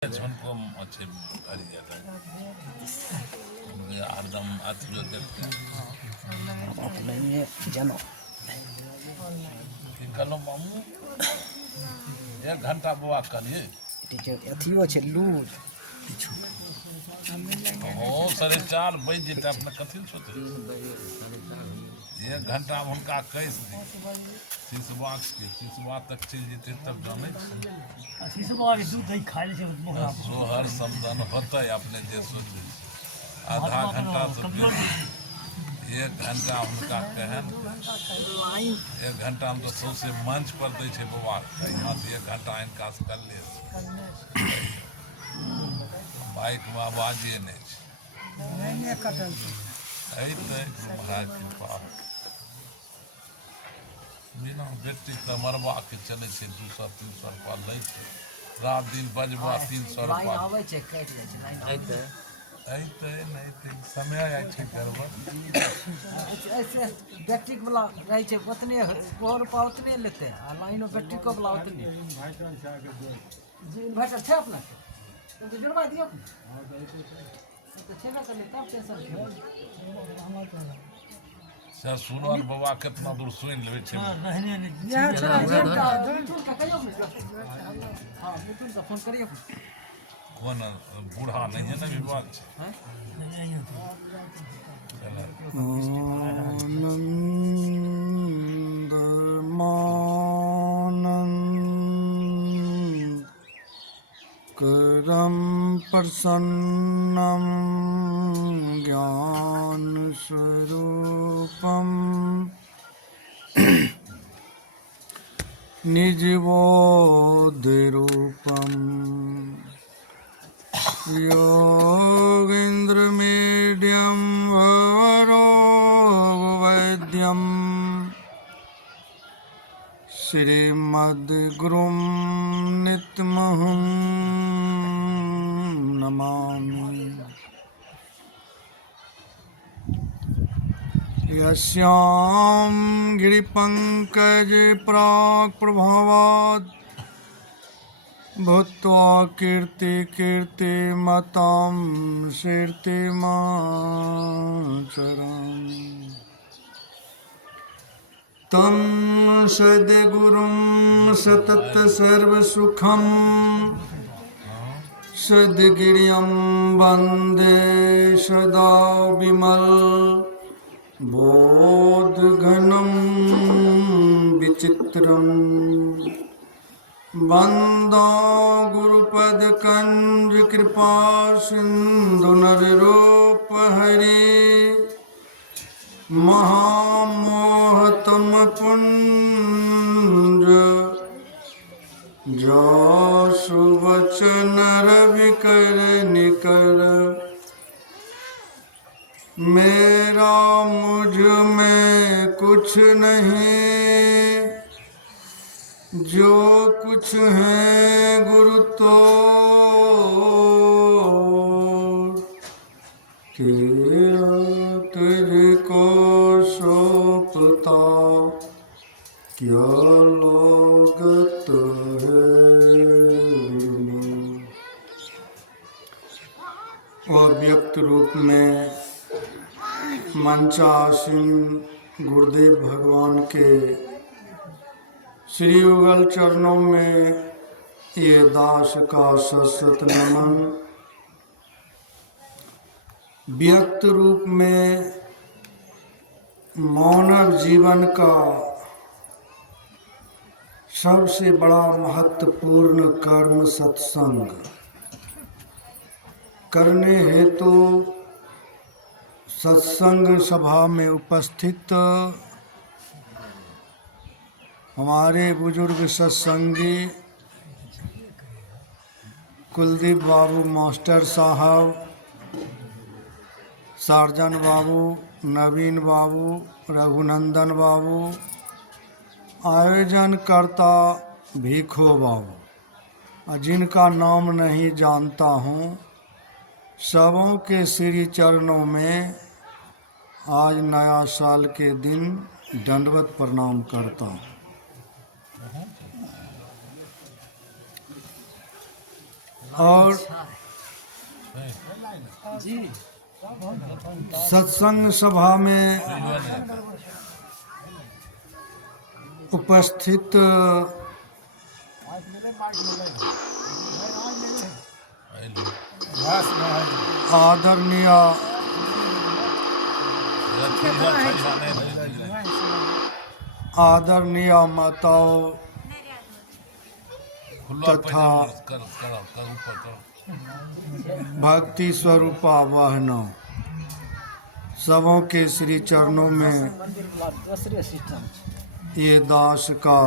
झनको अच्छे हरी जाता है हरदम अथी करते अपने ये जानो कलो मामू 1 घंटा बुआ करिए अथियो छै लूज हो 4:30 बज जेतै अपने कथी सोचै 1 घंटा में हुनका कैस दी सिसवा तक चल जेतै तब जानै सोहर समदन होते अपने देश आधा घंटा से 1 घंटा हुनका कहन 1 घंटा में तो सौसे मंच पर दै छै बउआ यहाँ से 1 घंटा हिनका से कर ले बाइक में आवाजे नहीं महाराज कृपा बिना बेटी तो मरबा के चले 200-300 रुपया लै छै रात दिन बजबा 300 रुपया अइते नहीं समय आइ छै गड़बड़ बैटरी वाला रहे छै उतने वो रुपया उतने लेते आ लाइनो बैटरी को वाला उतने इन्वर्टर छै अपना तो जुड़वा दियो तो छेबे कर तब टेंशन सर सुनल बाबा कितना दूर सुन लेवे छै फोन करिए कौन बूढ़ा नहीं है ना विवाद छै आनंद मानंद करम प्रसन्नम ज्ञान स्वरूपम निजबोधिरूपम योगेन्द्र मीड्यम वैद्यम श्रीमद्गुरुं नित्यमहं नमामि यस्यां गिरिपङ्कज प्राक्प्रभावात् भूत्वा कीर्तिमतां कीर्तिमाचरामि तं सद्गुरुं सतत सर्वसुखं सद्गिर्यं वन्दे सदा विमल बोधघनं विचित्रम् वन्दे गुरुपदकंज कृपा सिंधु नररूपहरे महामोहतम पुंज जासु वचन रविकर निकर मेरा मुझ में कुछ नहीं जो कुछ है गुरु तो तेरा तुझको सौंपता क्या लागत है। और व्यक्त रूप में मंचासीन गुरुदेव भगवान के श्री युगल चरणों में ये दास का सशत नमन। व्यक्त रूप में मानव जीवन का सबसे बड़ा महत्वपूर्ण कर्म सत्संग करने हेतु सत्संग सभा में उपस्थित हमारे बुजुर्ग सत्संगी कुलदीप बाबू मास्टर साहब, सार्जन बाबू, नवीन बाबू, रघुनंदन बाबू, आयोजनकर्ता भीखो बाबू, जिनका नाम नहीं जानता हूँ, सबों के श्री चरणों में आज नया साल के दिन दंडवत प्रणाम करता हूँ। और जी सत्संग सभा में उपस्थित आदरणीय आदरणीय माताओं तथा भक्ति स्वरूपा बहनों, सबों के श्री चरणों में ये दास का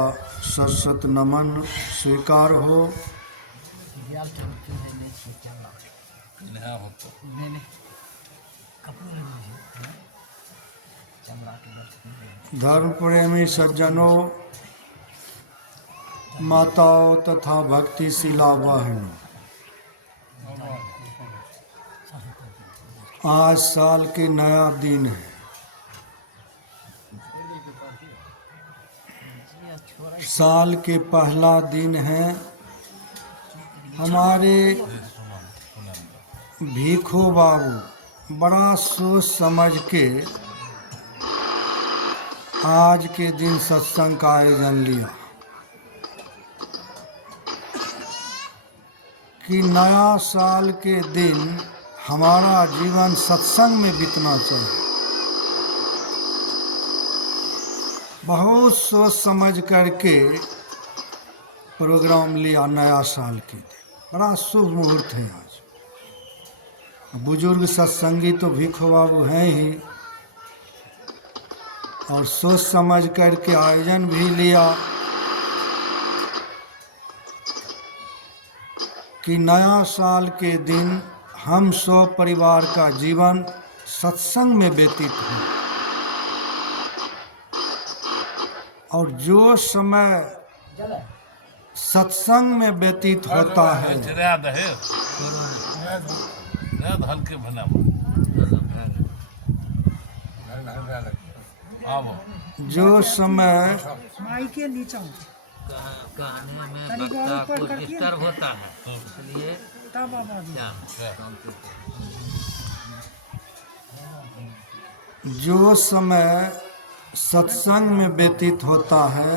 सशत नमन स्वीकार हो। धर्म प्रेमी सज्जनों, माताओं तथा भक्तिशीला बहनों, आज साल के नया दिन है। साल के पहला दिन है। हमारे भीखो बाबू बड़ा सोच समझ के आज के दिन सत्संग का आयोजन लिया कि नया साल के दिन हमारा जीवन सत्संग में बीतना चाहिए। बहुत सोच समझ करके प्रोग्राम लिया नया साल के दिन। बड़ा शुभ मुहूर्त है आज। बुजुर्ग सत्संगी तो भीखो बाबू हैं ही, और सोच समझ करके आयोजन भी लिया कि नया साल के दिन हम सब परिवार का जीवन सत्संग में व्यतीत हो, और जो समय सत्संग में व्यतीत होता है जो समय के नीचे कहने में वक्ता को डिस्टर्ब होता है, इसलिए जो समय सत्संग में व्यतीत होता है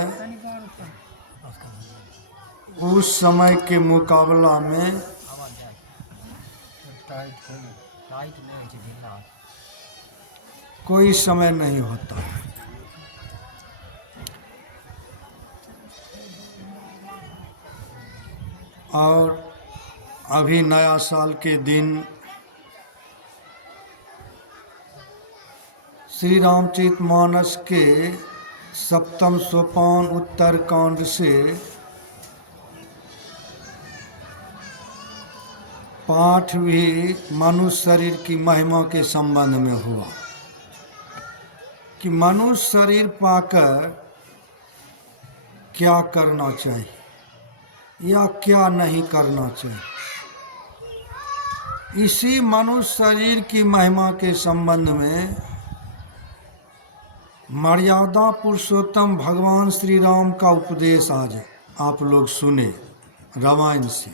उस समय के मुकाबला में कोई समय नहीं होता है। और अभी नया साल के दिन श्री रामचरितमानस के सप्तम सोपान उत्तर कांड से पाठ भी मनुष्य शरीर की महिमा के संबंध में हुआ कि मनुष्य शरीर पाकर क्या करना चाहिए या क्या नहीं करना चाहिए। इसी मनुष्य शरीर की महिमा के संबंध में मर्यादा पुरुषोत्तम भगवान श्री राम का उपदेश आज आप लोग सुने रामायण से।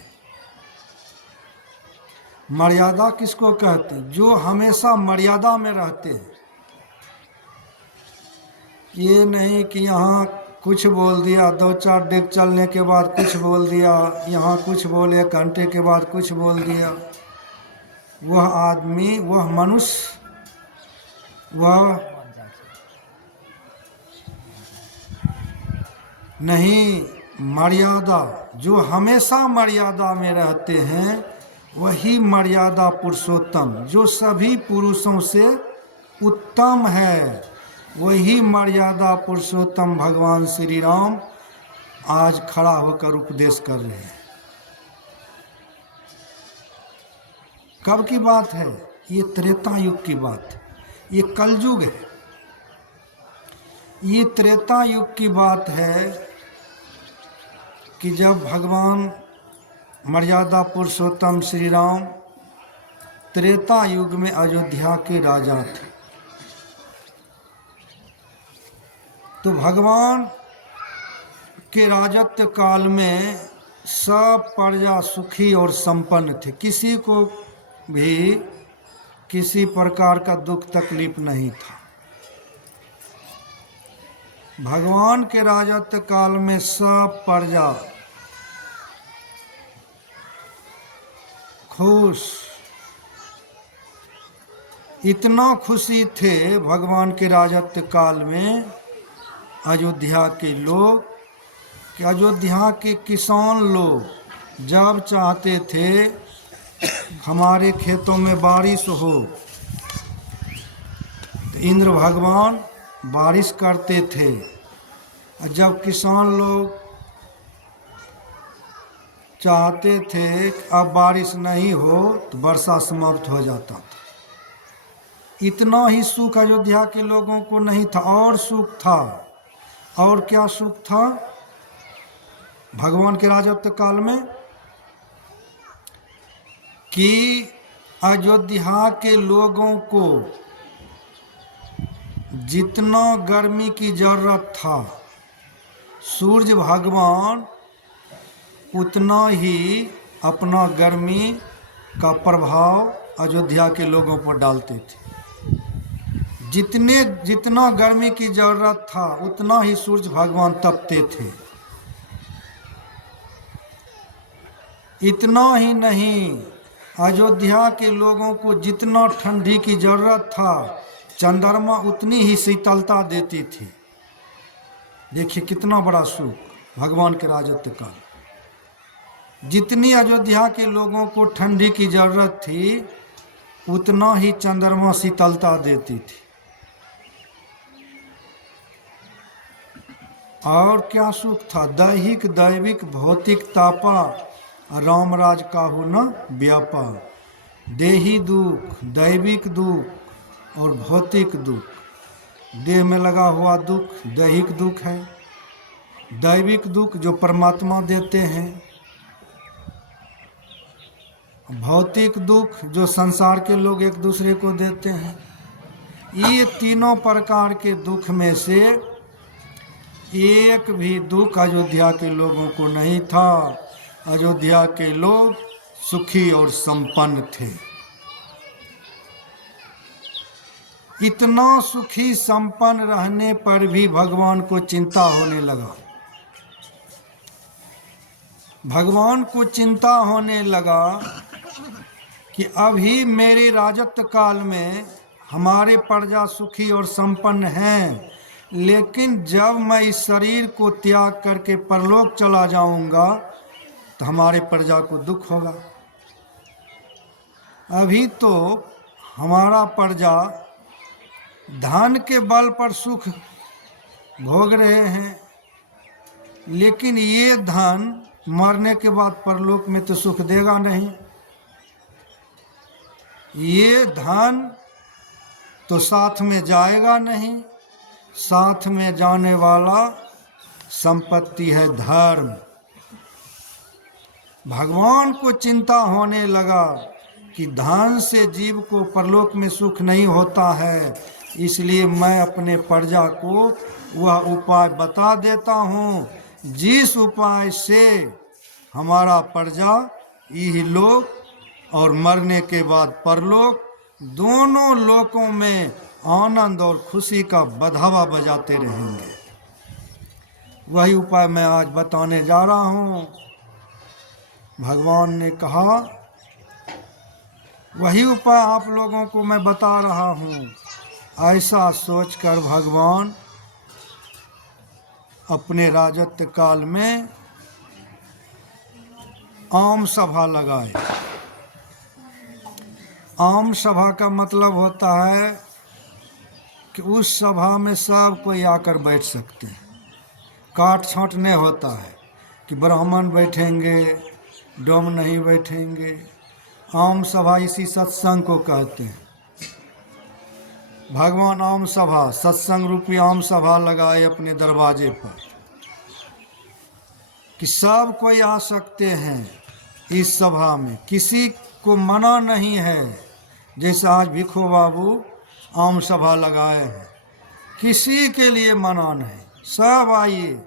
मर्यादा किसको कहते हैं? जो हमेशा मर्यादा में रहते हैं। ये नहीं कि यहाँ कुछ बोल दिया, 2-4 डेग चलने के बाद कुछ बोल दिया, यहाँ कुछ बोले, 1 घंटे के बाद कुछ बोल दिया। वह आदमी, वह मनुष्य, वह नहीं, मर्यादा जो हमेशा मर्यादा में रहते हैं वही मर्यादा पुरुषोत्तम, जो सभी पुरुषों से उत्तम है, वही मर्यादा पुरुषोत्तम भगवान श्री राम आज खड़ा होकर उपदेश कर रहे हैं। कब की बात है? ये त्रेता युग की बात, ये कलयुग है। ये त्रेता युग की बात है कि जब भगवान मर्यादा पुरुषोत्तम श्री राम त्रेता युग में अयोध्या के राजा थे। तो भगवान के राजत्व काल में सब प्रजा सुखी और संपन्न थे, किसी को भी किसी प्रकार का दुख तकलीफ नहीं था। भगवान के राजत्व काल में सब प्रजा खुश, इतना खुशी थे भगवान के राजत्व काल में अयोध्या के लोग कि अयोध्या के किसान लोग जब चाहते थे हमारे खेतों में बारिश हो तो इंद्र भगवान बारिश करते थे, और जब किसान लोग चाहते थे कि अब बारिश नहीं हो तो वर्षा समाप्त हो जाता था। इतना ही सुख अयोध्या के लोगों को नहीं था, और सुख था। और क्या सुख था भगवान के राजत्व काल में कि अयोध्या के लोगों को जितना गर्मी की जरूरत था, सूर्य भगवान उतना ही अपना गर्मी का प्रभाव अयोध्या के लोगों पर डालते थे। जितना गर्मी की जरूरत था उतना ही सूर्य भगवान तपते थे। इतना ही नहीं, अयोध्या के लोगों को जितना ठंडी की जरूरत था चंद्रमा उतनी ही शीतलता देती थी। देखिए कितना बड़ा सुख भगवान के राजत्व काल। जितनी अयोध्या के लोगों को ठंडी की जरूरत थी उतना ही चंद्रमा शीतलता देती थी। और क्या सुख था, दैहिक दैविक भौतिक तापा रामराज काहू न व्यापा। देही दुख, दैविक दुख और भौतिक दुख, देह में लगा हुआ दुख दैहिक दुख है, दैविक दुख जो परमात्मा देते हैं, भौतिक दुख जो संसार के लोग एक दूसरे को देते हैं। ये तीनों प्रकार के दुख में से एक भी दुख अयोध्या के लोगों को नहीं था। अयोध्या के लोग सुखी और संपन्न थे। इतना सुखी संपन्न रहने पर भी भगवान को चिंता होने लगा। भगवान को चिंता होने लगा कि अभी मेरे राजत्व काल में हमारे प्रजा सुखी और संपन्न हैं, लेकिन जब मैं इस शरीर को त्याग करके परलोक चला जाऊंगा तो हमारे प्रजा को दुख होगा। अभी तो हमारा प्रजा धन के बल पर सुख भोग रहे हैं, लेकिन ये धन मरने के बाद परलोक में तो सुख देगा नहीं। ये धन तो साथ में जाएगा नहीं, साथ में जाने वाला संपत्ति है धर्म। भगवान को चिंता होने लगा कि धन से जीव को परलोक में सुख नहीं होता है, इसलिए मैं अपने प्रजा को वह उपाय बता देता हूँ जिस उपाय से हमारा प्रजा यही लोक और मरने के बाद परलोक दोनों लोकों में आनंद और खुशी का बधावा बजाते रहेंगे। वही उपाय मैं आज बताने जा रहा हूँ। भगवान ने कहा वही उपाय आप लोगों को मैं बता रहा हूँ। ऐसा सोचकर भगवान अपने राजत्व काल में आम सभा लगाए। आम सभा का मतलब होता है कि उस सभा में सब कोई आकर बैठ सकते हैं। काट छाँट नहीं होता है कि ब्राह्मण बैठेंगे डोम नहीं बैठेंगे। आम सभा इसी सत्संग को कहते हैं। भगवान आम सभा सत्संग रूपी आम सभा लगाए अपने दरवाजे पर कि सब कोई आ सकते हैं इस सभा में, किसी को मना नहीं है। जैसे आज भिखो बाबू आम सभा लगाए हैं, किसी के लिए मना नहीं, सब आइए।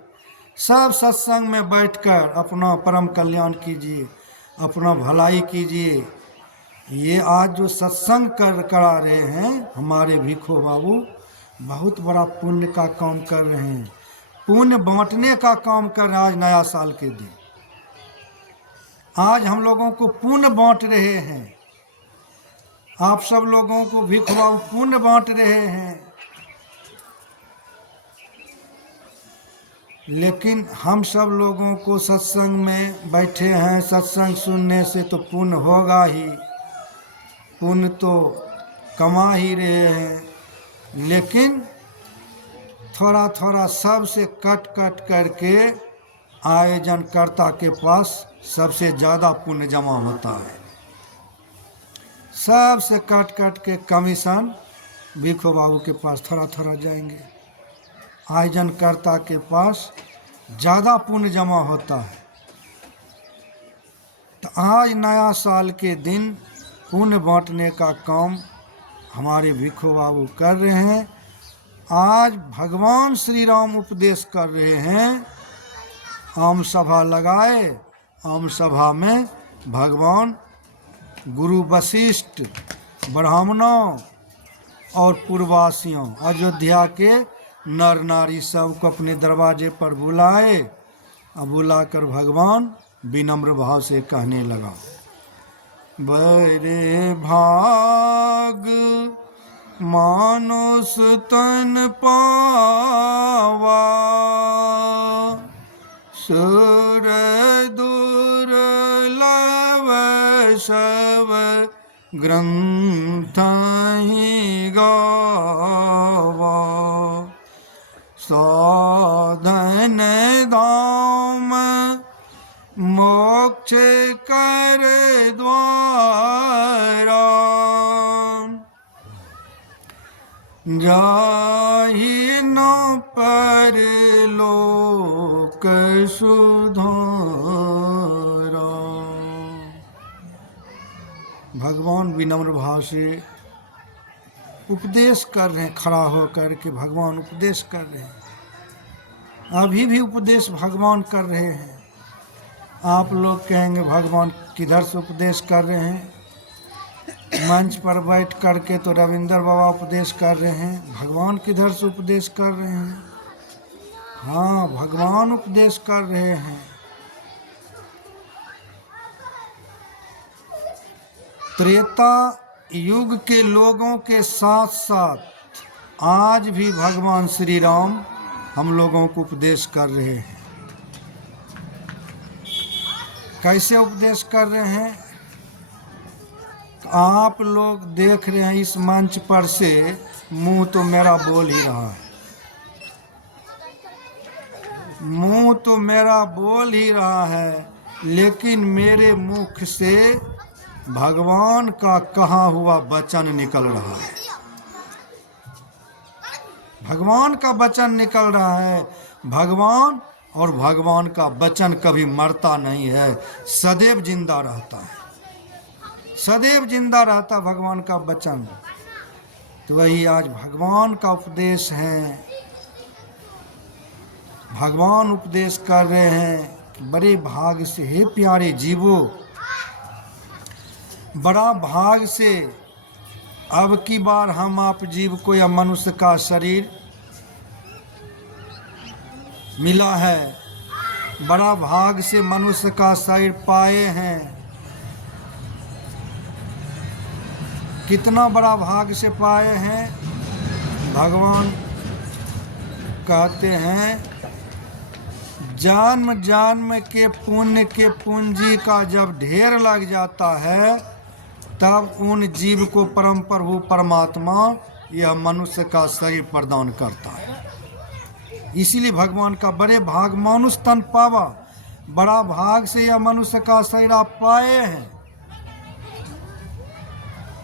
सब सत्संग में बैठकर अपना परम कल्याण कीजिए, अपना भलाई कीजिए। ये आज जो सत्संग करा रहे हैं हमारे भिखो बाबू, बहुत बड़ा पुण्य का काम कर रहे हैं, पुण्य बांटने का काम कर रहे हैं। आज नया साल के दिन आज हम लोगों को पुण्य बांट रहे हैं, आप सब लोगों को भिखो बाबू पुण्य बांट रहे हैं। लेकिन हम सब लोगों को सत्संग में बैठे हैं, सत्संग सुनने से तो पुण्य होगा ही, पुण्य तो कमा ही रहे हैं। लेकिन थोड़ा थोड़ा सबसे कट कट करके आयोजनकर्ता के पास सबसे ज़्यादा पुण्य जमा होता है। सबसे कट कट के कमीशन भिखो बाबू के पास थोड़ा थोड़ा जाएंगे, आयोजनकर्ता के पास ज़्यादा पुण्य जमा होता है। तो आज नया साल के दिन पुण्य बांटने का काम हमारे भिखो बाबू कर रहे हैं। आज भगवान श्री राम उपदेश कर रहे हैं। आम सभा लगाए, आम सभा में भगवान गुरु वशिष्ठ, ब्राह्मणों और पूर्ववासियों, अयोध्या के नर नारी सबको अपने दरवाजे पर बुलाए। अब बुलाकर भगवान विनम्र भाव से कहने लगा, बड़े भाग मानुष तन पावा, सुर दुर्लभ सब ग्रंथ ही गावा, साधन धाम मोक्ष कर द्वारा, जाहि न पर लोक सुधारा। भगवान विनम्र भाव से उपदेश कर रहे हैं, खड़ा होकर के भगवान उपदेश कर रहे हैं। अभी भी उपदेश भगवान कर रहे हैं। आप लोग कहेंगे भगवान किधर से उपदेश कर रहे हैं? मंच पर बैठ करके तो रविंद्र बाबा उपदेश कर रहे हैं, भगवान किधर से उपदेश कर रहे हैं? हाँ, भगवान उपदेश कर रहे हैं। त्रेता युग के लोगों के साथ साथ आज भी भगवान श्री राम हम लोगों को उपदेश कर रहे हैं। कैसे उपदेश कर रहे हैं? आप लोग देख रहे हैं इस मंच पर से, मुंह तो मेरा बोल ही रहा है, मुंह तो मेरा बोल ही रहा है, लेकिन मेरे मुख से भगवान का कहा हुआ वचन निकल रहा है। भगवान का वचन निकल रहा है। भगवान और भगवान का वचन कभी मरता नहीं है, सदैव जिंदा रहता है, सदैव जिंदा रहता भगवान का वचन। तो वही आज भगवान का उपदेश है। भगवान उपदेश कर रहे हैं। बड़े भाग से, हे प्यारे जीवो, बड़ा भाग से अब की बार हम आप जीव को या मनुष्य का शरीर मिला है। बड़ा भाग से मनुष्य का शरीर पाए हैं। कितना बड़ा भाग से पाए हैं? भगवान कहते हैं जन्म जन्म के पुण्य के पूंजी का जब ढेर लग जाता है, तब उन जीव को परम प्रभु परमात्मा यह मनुष्य का शरीर प्रदान करता है। इसीलिए भगवान का बड़े भाग मानुष तन पावा, बड़ा भाग से यह मनुष्य का शरीर आप पाए हैं।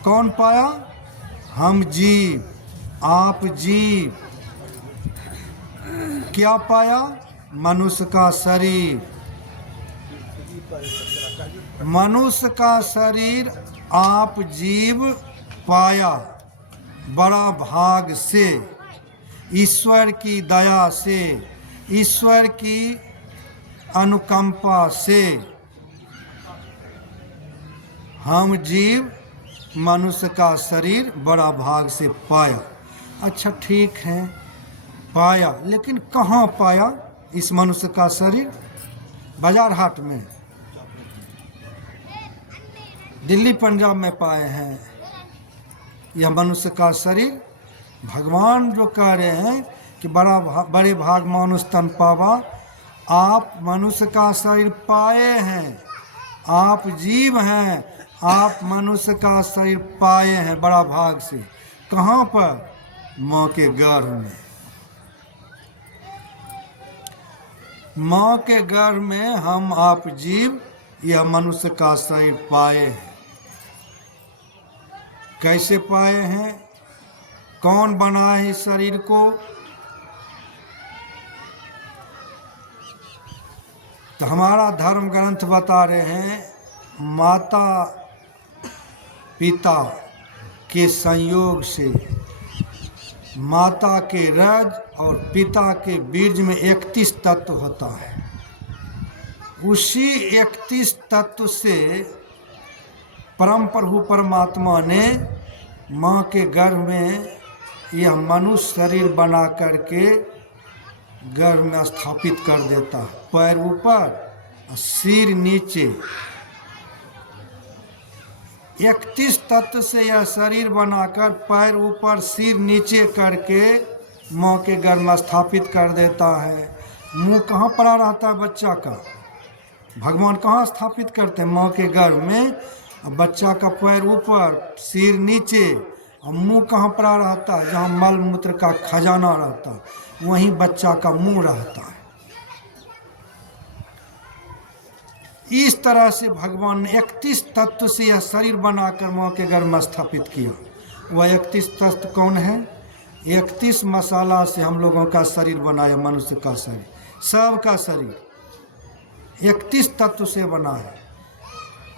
कौन पाया? हम जीव, आप जीव। क्या पाया? मनुष्य का शरीर। मनुष्य का शरीर आप जीव पाया बड़ा भाग से, ईश्वर की दया से, ईश्वर की अनुकंपा से हम जीव मनुष्य का शरीर बड़ा भाग से पाया। अच्छा ठीक है, पाया, लेकिन कहाँ पाया इस मनुष्य का शरीर? बाजार हाट में, दिल्ली पंजाब में पाए हैं यह मनुष्य का शरीर। भगवान जो कह रहे हैं कि बड़े भाग मानुष तन पावा, आप मनुष्य का शरीर पाए हैं, आप जीव हैं, आप मनुष्य का शरीर पाए हैं बड़ा भाग से। कहाँ पर? माँ के गर्भ में। माँ के गर्भ में हम आप जीव यह मनुष्य का शरीर पाए हैं। कैसे पाए हैं? कौन बनाए इस शरीर को? तो हमारा धर्म ग्रंथ बता रहे हैं, माता पिता के संयोग से, माता के रज और पिता के बीज में 31 तत्व होता है। उसी 31 तत्व से परम प्रभु परमात्मा ने माँ के गर्भ में यह मनुष्य शरीर बना करके गर्भ में स्थापित कर देता है। पैर ऊपर और सिर नीचे। 31 तत्व से यह शरीर बनाकर पैर ऊपर सिर नीचे करके माँ के गर्भ में स्थापित कर देता है। मुंह कहाँ पड़ा रहता है बच्चा का? भगवान कहाँ स्थापित करते हैं? माँ के गर्भ में। बच्चा का पैर ऊपर सिर नीचे और मुंह कहाँ पड़ा रहता है? जहाँ मल मूत्र का खजाना रहता है वहीं बच्चा का मुंह रहता है। इस तरह से भगवान ने 31 तत्व से यह शरीर बनाकर माँ के गर्भ में स्थापित किया। वह 31 तत्व कौन है? 31 मसाला से हम लोगों का शरीर बनाया, मनुष्य का शरीर, सबका शरीर 31 तत्व से बना है।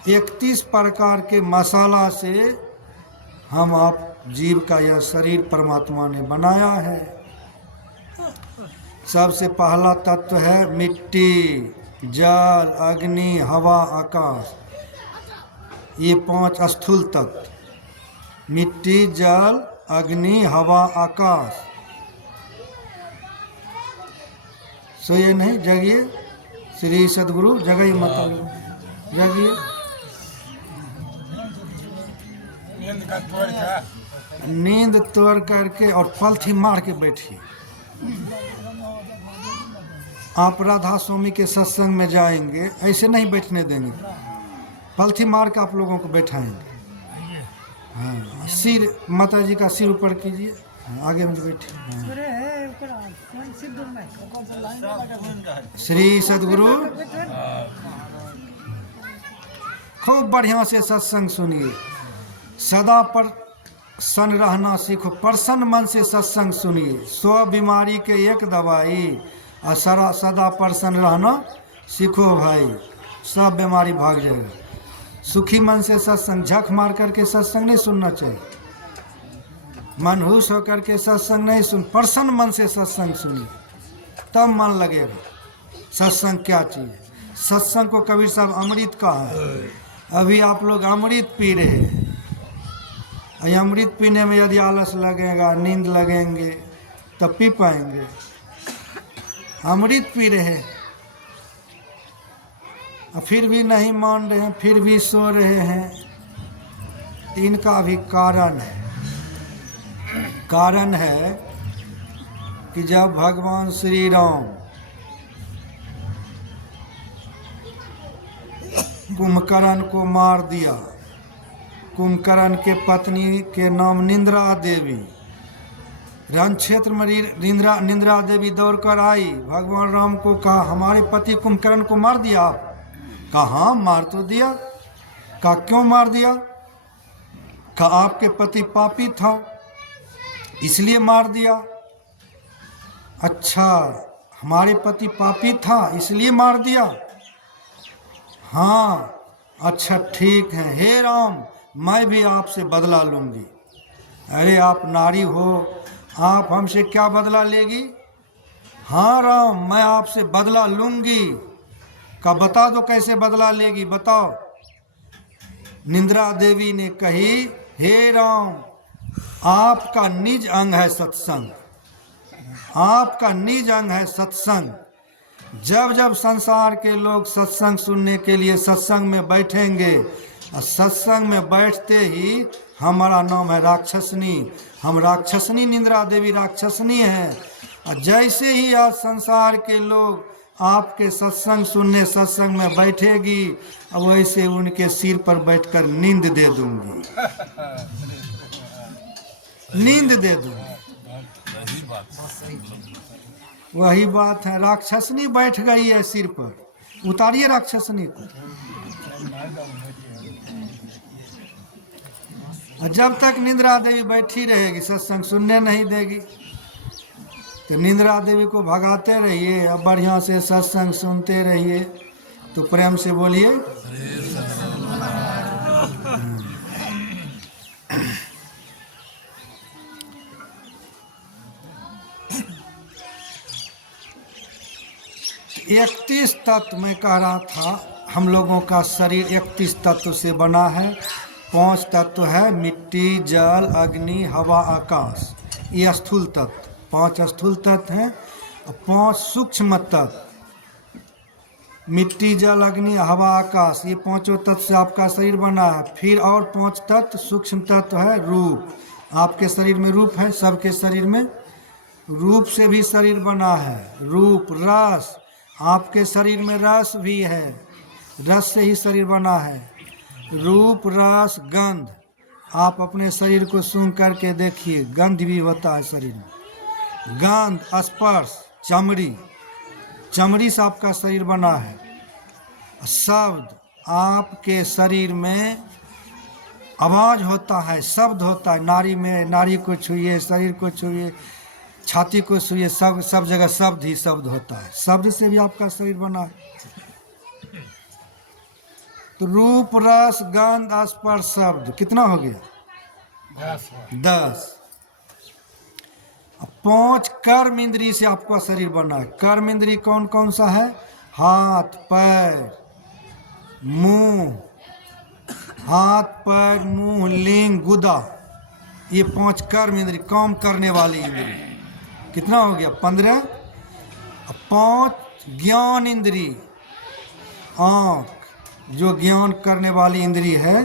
31 प्रकार के मसाला से हम आप जीव का यह शरीर परमात्मा ने बनाया है। सबसे पहला तत्व है मिट्टी, जल, अग्नि, हवा, आकाश। ये 5 स्थूल तत्व, मिट्टी, जल, अग्नि, हवा, आकाश। सोइए नहीं, जगिए। श्री सद्गुरु जगई मतलब जगिए। नींद तोड़ करके और पलथी मार के बैठिए। आप राधा स्वामी के सत्संग में जाएंगे, ऐसे नहीं बैठने देंगे, पलथी मार के आप लोगों को बैठाएंगे। हाँ, सिर, माता जी का सिर ऊपर कीजिए। हाँ, आगे में बैठिए। श्री सद्गुरु खूब बढ़िया से सत्संग सुनिए। सदा प्रसन्न रहना सीखो, प्रसन्न मन से सत्संग सुनिए। 100 बीमारी के एक दवाई, और सदा प्रसन्न रहना सीखो भाई, सब बीमारी भाग जाएगा। सुखी मन से सत्संग, झक मार करके सत्संग नहीं सुनना चाहिए, मनहूस होकर के सत्संग नहीं सुन, प्रसन्न मन से सत्संग सुनिए, तब मन लगेगा। सत्संग क्या चीज़ है? सत्संग को कबीर साहब अमृत कहा है। अभी आप लोग अमृत पी रहे हैं। अमृत पीने में यदि आलस लगेगा, नींद लगेंगे, तब पी पाएंगे? अमृत पी रहे और फिर भी नहीं मान रहे हैं, फिर भी सो रहे हैं। इनका भी कारण है। कारण है कि जब भगवान श्री राम कुंभकर्ण को मार दिया, कुंभकर्ण के पत्नी के नाम निंद्रा देवी, रण क्षेत्र में निंद्रा देवी दौड़कर आई, भगवान राम को कहा हमारे पति कुंभकर्ण को मार दिया आप? कहा हाँ मार तो दिया। कहा क्यों मार दिया? कहा आपके पति पापी था इसलिए मार दिया। अच्छा, हमारे पति पापी था इसलिए मार दिया? हाँ, अच्छा ठीक है, हे राम मैं भी आपसे बदला लूँगी। अरे आप नारी हो, आप हमसे क्या बदला लेगी? हाँ राम, मैं आपसे बदला लूंगी। कब बता दो कैसे बदला लेगी, बताओ। निंद्रा देवी ने कही, हे राम, आपका निज अंग है सत्संग, आपका निज अंग है सत्संग। जब जब संसार के लोग सत्संग सुनने के लिए सत्संग में बैठेंगे, और सत्संग में बैठते ही हमारा नाम है राक्षसनी, हम राक्षसनी, निंद्रा देवी राक्षसनी है। और जैसे ही आज संसार के लोग आपके सत्संग सुनने सत्संग में बैठेगी, वैसे उनके सिर पर बैठकर नींद दे दूंगी, नींद दे दूंगी। सही बात है। वही बात है, राक्षसनी बैठ गई है सिर पर, उतारिए राक्षसनी को। और जब तक निंद्रा देवी बैठी रहेगी, सत्संग सुनने नहीं देगी, तो निंद्रा देवी को भगाते रहिए, अब बढ़िया से सत्संग सुनते रहिए। तो प्रेम से बोलिए। इकतीस तत्व में कह रहा था, हम लोगों का शरीर 31 तत्व से बना है। 5 तत्व है, मिट्टी, जल, अग्नि, हवा, आकाश, ये स्थूल तत्व। 5 स्थूल तत्व हैं और 5 सूक्ष्म तत्व, मिट्टी, जल, अग्नि, हवा, आकाश, ये 5 तत्व से आपका शरीर बना है। फिर और 5 तत्व सूक्ष्म तत्व है, रूप। आपके शरीर में रूप है, सबके शरीर में रूप से भी शरीर बना है। रूप, रस, आपके शरीर में रस भी है, रस से ही शरीर बना है। रूप, रस, गंध, आप अपने शरीर को सूंघ करके देखिए, गंध भी होता है शरीर में। गंध, स्पर्श, चमड़ी, चमड़ी से आपका शरीर बना है। शब्द, आपके शरीर में आवाज होता है, शब्द होता है। नारी में, नारी को छुइए, शरीर को छुइए, छाती को छुइए, सब जगह शब्द ही शब्द होता है। शब्द से भी आपका शरीर बना है। तो रूप, रस, गंध, स्पर्श, शब्द, कितना हो गया? 10। 5 कर्म इंद्री से आपका शरीर बना है। कर्म इंद्री कौन कौन सा है? हाथ, पैर, मुंह, हाथ, पैर, मुंह, लिंग, गुदा, ये 5 कर्म इंद्री, काम करने वाली इंद्री। कितना हो गया? 15। 5 ज्ञान इंद्री, आँख, जो ज्ञान करने वाली इंद्री है,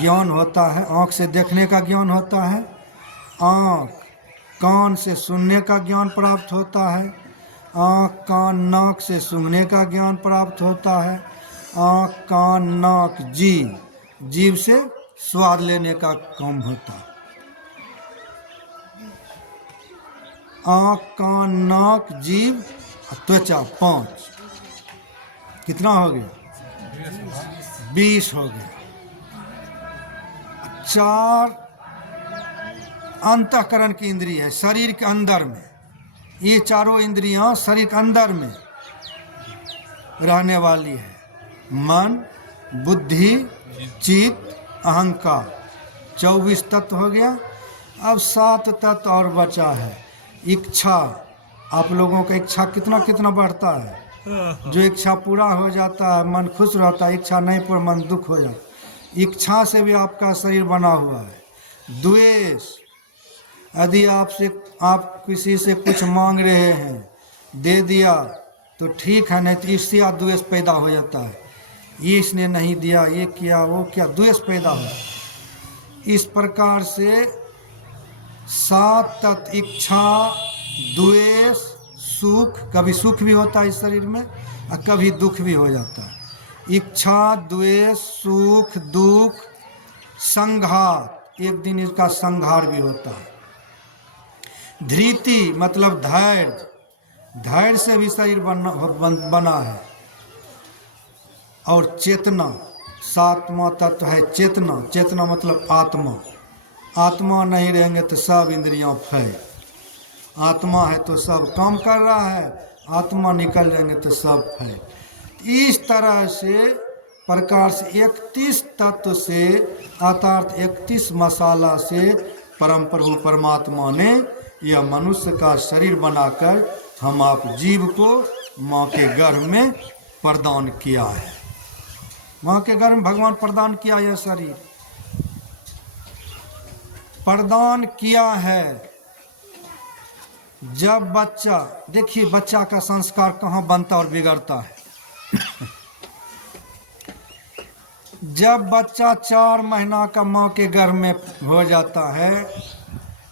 ज्ञान होता है, आँख से देखने का ज्ञान होता है, आँख, कान से सुनने का ज्ञान प्राप्त होता है, आँख, कान, नाक से सूंघने का ज्ञान प्राप्त होता है, आँख, कान, नाक, जीभ, जीभ से स्वाद लेने का काम होता है। आँख, कान, नाक, जीभ, त्वचा, 5। कितना हो गया? 20 हो गया। 4 अंतःकरण की इंद्रिय है, शरीर के अंदर में। ये चारों इंद्रियां शरीर के अंदर में रहने वाली है। मन, बुद्धि, चित्त, अहंकार, 24 तत्व हो गया। अब 7 तत्व और बचा है। इच्छा, आप लोगों का इच्छा कितना कितना बढ़ता है? जो इच्छा पूरा हो जाता है मन खुश रहता है, इच्छा नहीं पूरा मन दुख हो जाता है। इच्छा से भी आपका शरीर बना हुआ है। द्वेष, यदि आप किसी से कुछ मांग रहे हैं, दे दिया तो ठीक है, नहीं तो ईर्ष्या द्वेष पैदा हो जाता है। ये इसने नहीं दिया, ये किया, वो किया, द्वेष पैदा हो। इस प्रकार से 7 तत्व, इच्छा, द्वेष, सुख, कभी सुख भी होता है इस शरीर में और कभी दुख भी हो जाता है। इच्छा, द्वेष, सुख, दुख, संघार, एक दिन इसका संघार भी होता है। धृति मतलब धैर्य, धैर्य से भी शरीर बना है। और चेतना, 7वां तत्व है चेतना। चेतना मतलब आत्मा। आत्मा नहीं रहेंगे तो सब इंद्रियां फेल। आत्मा है तो सब काम कर रहा है, आत्मा निकल जाएंगे तो सब फेल। इस तरह से प्रकार से 31 तत्व से अर्थात 31 मसाला से परम प्रभु परमात्मा ने यह मनुष्य का शरीर बनाकर हम आप जीव को माँ के गर्भ में प्रदान किया है। माँ के गर्भ में भगवान प्रदान किया यह शरीर प्रदान किया है। जब बच्चा, देखिए बच्चा का संस्कार कहाँ बनता और बिगड़ता है। जब बच्चा 4 महीना का माँ के गर्भ में हो जाता है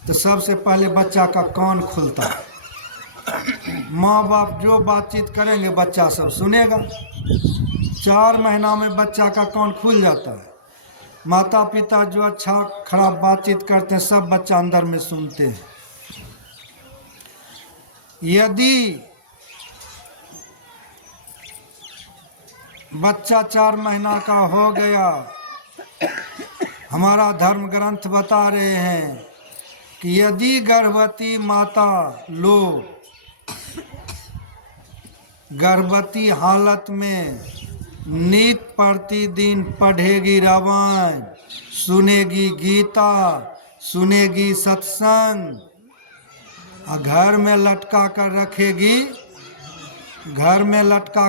तो सबसे पहले बच्चा का कान खुलता है। माँ बाप जो बातचीत करेंगे बच्चा सब सुनेगा। 4 महीना में बच्चा का कान खुल जाता है। माता पिता जो अच्छा खराब बातचीत करते हैं सब बच्चा अंदर में सुनते हैं। यदि बच्चा 4 महीना का हो गया, हमारा धर्म ग्रंथ बता रहे हैं कि यदि गर्भवती माता लोग गर्भवती हालत में नित प्रतिदिन पढ़ेगी रामायण, सुनेगी गीता, सुनेगी सत्संग, और घर में लटका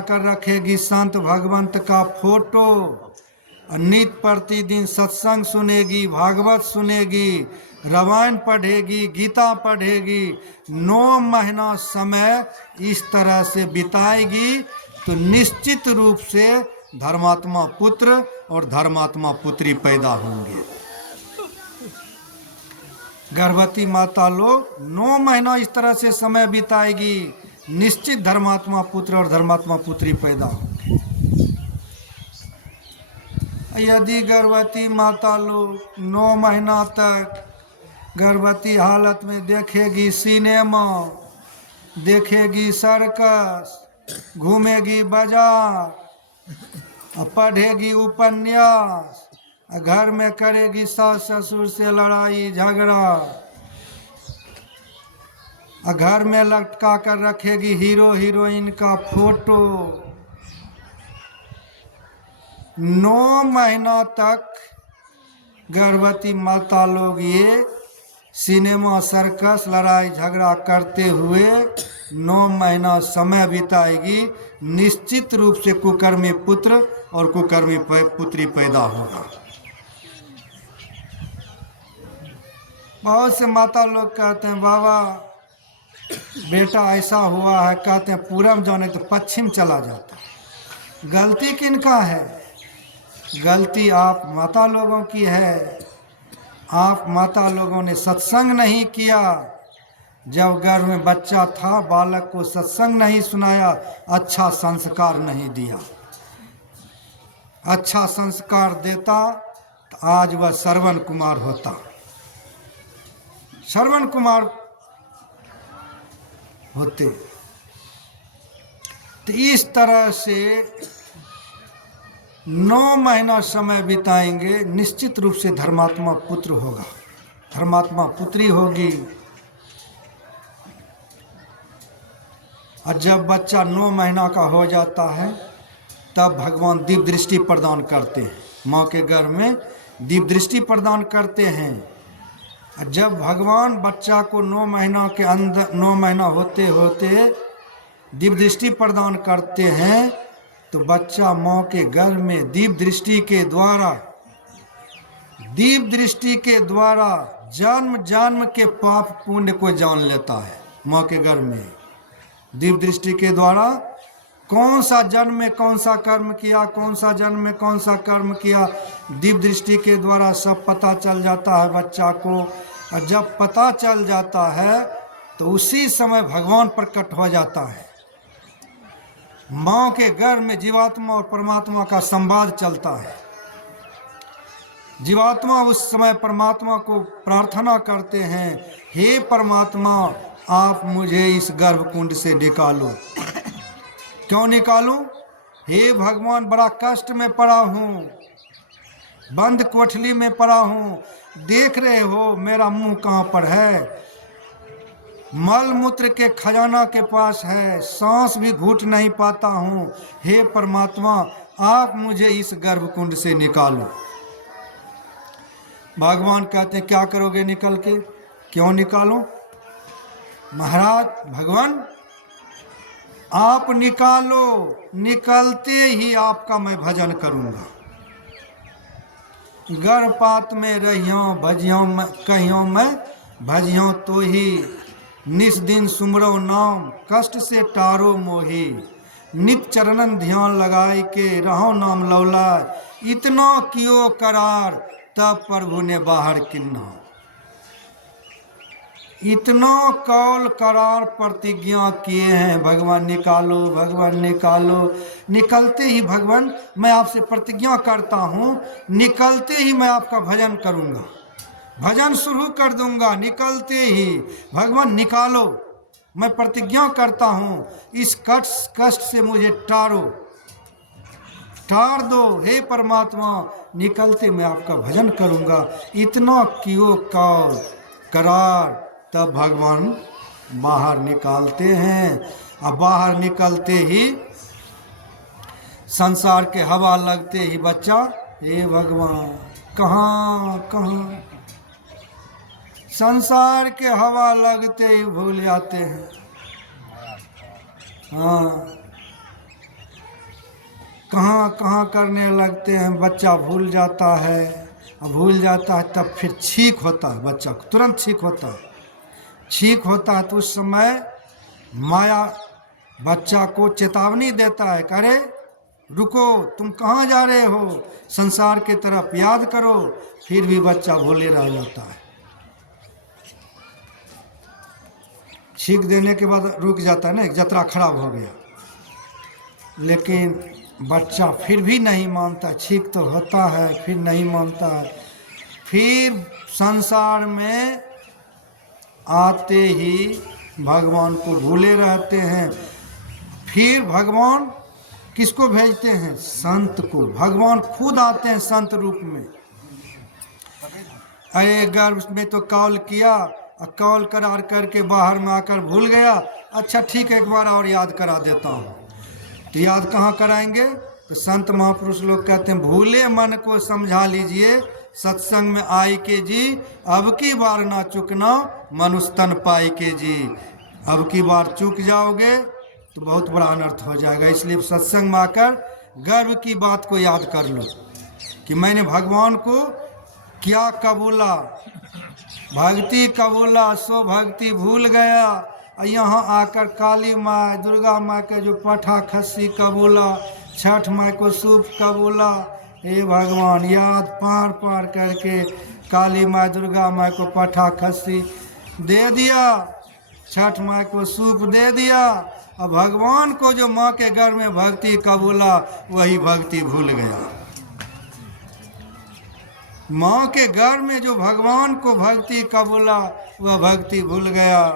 कर रखेगी संत भगवंत का फोटो, नित प्रतिदिन सत्संग सुनेगी, भागवत सुनेगी, रामायण पढ़ेगी, गीता पढ़ेगी, 9 महीना समय इस तरह से बिताएगी तो निश्चित रूप से धर्मात्मा पुत्र और धर्मात्मा पुत्री पैदा होंगे। गर्भवती माता लोग 9 महीना इस तरह से समय बिताएगी, निश्चित धर्मात्मा पुत्र और धर्मात्मा पुत्री पैदा होंगे। यदि गर्भवती माता लोग 9 महीना तक गर्भवती हालत में देखेगी सिनेमा, देखेगी सर्कस, घूमेगी बाजार, पढ़ेगी उपन्यास, घर में करेगी सास ससुर से लड़ाई झगड़ा, घर में लटका कर रखेगी हीरो हीरोइन का फोटो, 9 महीना तक गर्भवती माता लोग ये सिनेमा सर्कस लड़ाई झगड़ा करते हुए 9 महीना समय बिताएगी। निश्चित रूप से कुकर्मी पुत्र और कुकर्मी पुत्री पैदा होगा। बहुत से माता लोग कहते हैं बाबा बेटा ऐसा हुआ है, कहते हैं पूरब जाने तो पश्चिम चला जाता है। गलती किनका है? गलती आप माता लोगों की है। आप माता लोगों ने सत्संग नहीं किया। जब गर्भ में बच्चा था बालक को सत्संग नहीं सुनाया, अच्छा संस्कार नहीं दिया। अच्छा संस्कार देता तो आज वह श्रवण कुमार होता। श्रवण कुमार होते। तो इस तरह से 9 महीना समय बिताएंगे, निश्चित रूप से धर्मात्मा पुत्र होगा, धर्मात्मा पुत्री होगी। और जब बच्चा 9 महीना का हो जाता है तब भगवान दिव्य दृष्टि प्रदान करते हैं। माँ के गर्भ में दिव्य दृष्टि प्रदान करते हैं। और जब भगवान बच्चा को 9 महीना के अंदर 9 महीना होते होते दिव्य दृष्टि प्रदान करते हैं तो बच्चा माँ के गर्भ में दिव्य दृष्टि के द्वारा जन्म जन्म के पाप पुण्य को जान लेता है। माँ के गर्भ में दिव्य दृष्टि के द्वारा कौन सा जन्म में कौन सा कर्म किया, कौन सा जन्म में कौन सा कर्म किया, दिव्य दृष्टि के द्वारा सब पता चल जाता है बच्चा को। और जब पता चल जाता है तो उसी समय भगवान प्रकट हो जाता है। माँ के गर्भ में जीवात्मा और परमात्मा का संवाद चलता है। जीवात्मा उस समय परमात्मा को प्रार्थना करते हैं, हे परमात्मा आप मुझे इस गर्भकुंड से निकालो। क्यों निकालूं? हे भगवान बड़ा कष्ट में पड़ा हूँ, बंद कोठली में पड़ा हूँ, देख रहे हो मेरा मुंह कहाँ पर है, मल मूत्र के खजाना के पास है, सांस भी घूट नहीं पाता हूँ। हे परमात्मा आप मुझे इस गर्भकुंड से निकालो। भगवान कहते हैं क्या करोगे निकल के? क्यों निकालो? महाराज भगवान आप निकालो, निकलते ही आपका मैं भजन करूँगा। गर्भपात में रहियों भजियों मैं कहियों मैं भजियों तो ही, निस दिन सुमरो नाम कष्ट से टारो मोही। नित चरणन ध्यान लगाए के रहो नाम लौला, इतना कियो करार तब प्रभु ने बाहर किन्ना। इतना कौल करार प्रतिज्ञा किए हैं भगवान निकालो, भगवान निकालो। निकलते ही भगवान मैं आपसे प्रतिज्ञा करता हूँ, निकलते ही मैं आपका भजन करूँगा, भजन शुरू कर दूंगा। निकलते ही भगवान निकालो, मैं प्रतिज्ञा करता हूँ, इस कष्ट से मुझे टारो, टार दो हे परमात्मा। निकलते मैं आपका भजन करूँगा, इतना कियो कौल करार तब भगवान बाहर निकालते हैं। अब बाहर निकलते ही संसार के हवा लगते ही बच्चा, हे भगवान कहाँ कहाँ, संसार के हवा लगते ही भूल जाते हैं। हाँ, कहाँ कहाँ करने लगते हैं, बच्चा भूल जाता है। अब भूल जाता है तब फिर छींक होता है, बच्चा को तुरंत छींक होता है। छींक होता है तो उस समय माया बच्चा को चेतावनी देता है, करे रुको, तुम कहाँ जा रहे हो, संसार की तरफ याद करो। फिर भी बच्चा भूले रह जाता है। छींक देने के बाद रुक जाता है ना, एक यात्रा खराब हो गया, लेकिन बच्चा फिर भी नहीं मानता। छींक तो होता है फिर नहीं मानता है। फिर संसार में आते ही भगवान को भूले रहते हैं। फिर भगवान किसको भेजते हैं, संत को। भगवान खुद आते हैं संत रूप में। अरे गर्भ में तो कौल किया, कौल करार करके बाहर में आकर भूल गया, अच्छा ठीक है एक बार और याद करा देता हूँ। तो याद कहाँ कराएंगे, तो संत महापुरुष लोग कहते हैं भूले मन को समझा लीजिए, सत्संग में आई के जी, अब की बार ना चुकना मनुष्य तन पाई के जी। अब की बार चूक जाओगे तो बहुत बड़ा अनर्थ हो जाएगा। इसलिए सत्संग में आकर गर्व की बात को याद कर लो कि मैंने भगवान को क्या कबूला, भक्ति कबूला, सो भक्ति भूल गया। यहाँ आकर काली माँ दुर्गा माँ के जो पठा खस्सी कबूला, छठ माँ को सूप कबूला। हे भगवान याद पार पार करके काली माँ दुर्गा माँ को पठा खस्सी दे दिया, छठ माँ को सूप दे दिया। अब भगवान को जो माँ के घर में भक्ति कबूला, वही भक्ति भूल गया। माँ के घर में जो भगवान को भक्ति कबूला, वह भक्ति भूल गया।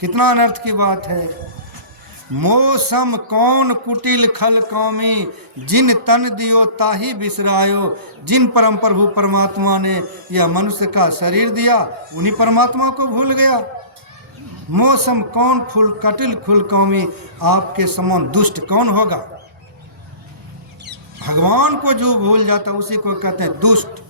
कितना अनर्थ की बात है। मौसम कौन कुटिल खल कौमी, जिन तन दियो ताही बिसरायो। जिन परम प्रभु परमात्मा ने यह मनुष्य का शरीर दिया, उन्हीं परमात्मा को भूल गया। मौसम कौन फुल कटिल खुल कौमी, आपके समान दुष्ट कौन होगा। भगवान को जो भूल जाता उसी को कहते हैं दुष्ट।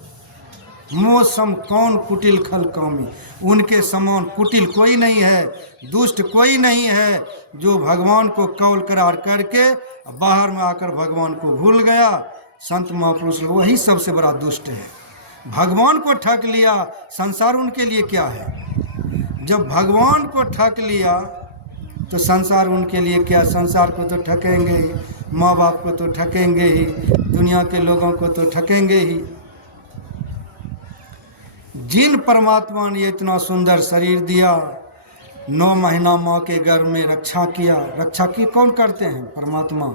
मौसम कौन कुटिल खल कौमी, उनके समान कुटिल कोई नहीं है, दुष्ट कोई नहीं है, जो भगवान को कौल करार करके बाहर में आकर भगवान को भूल गया। संत महापुरुष वही सबसे बड़ा दुष्ट है। भगवान को ठग लिया, संसार उनके लिए क्या है। जब भगवान को ठग लिया तो संसार उनके लिए क्या। संसार को तो ठकेंगे ही, माँ बाप को तो ठकेंगे ही, दुनिया के लोगों को तो ठकेंगे ही। जिन परमात्मा ने इतना सुंदर शरीर दिया, 9 महीना माँ के गर्भ में रक्षा किया। रक्षा की कौन करते हैं, परमात्मा।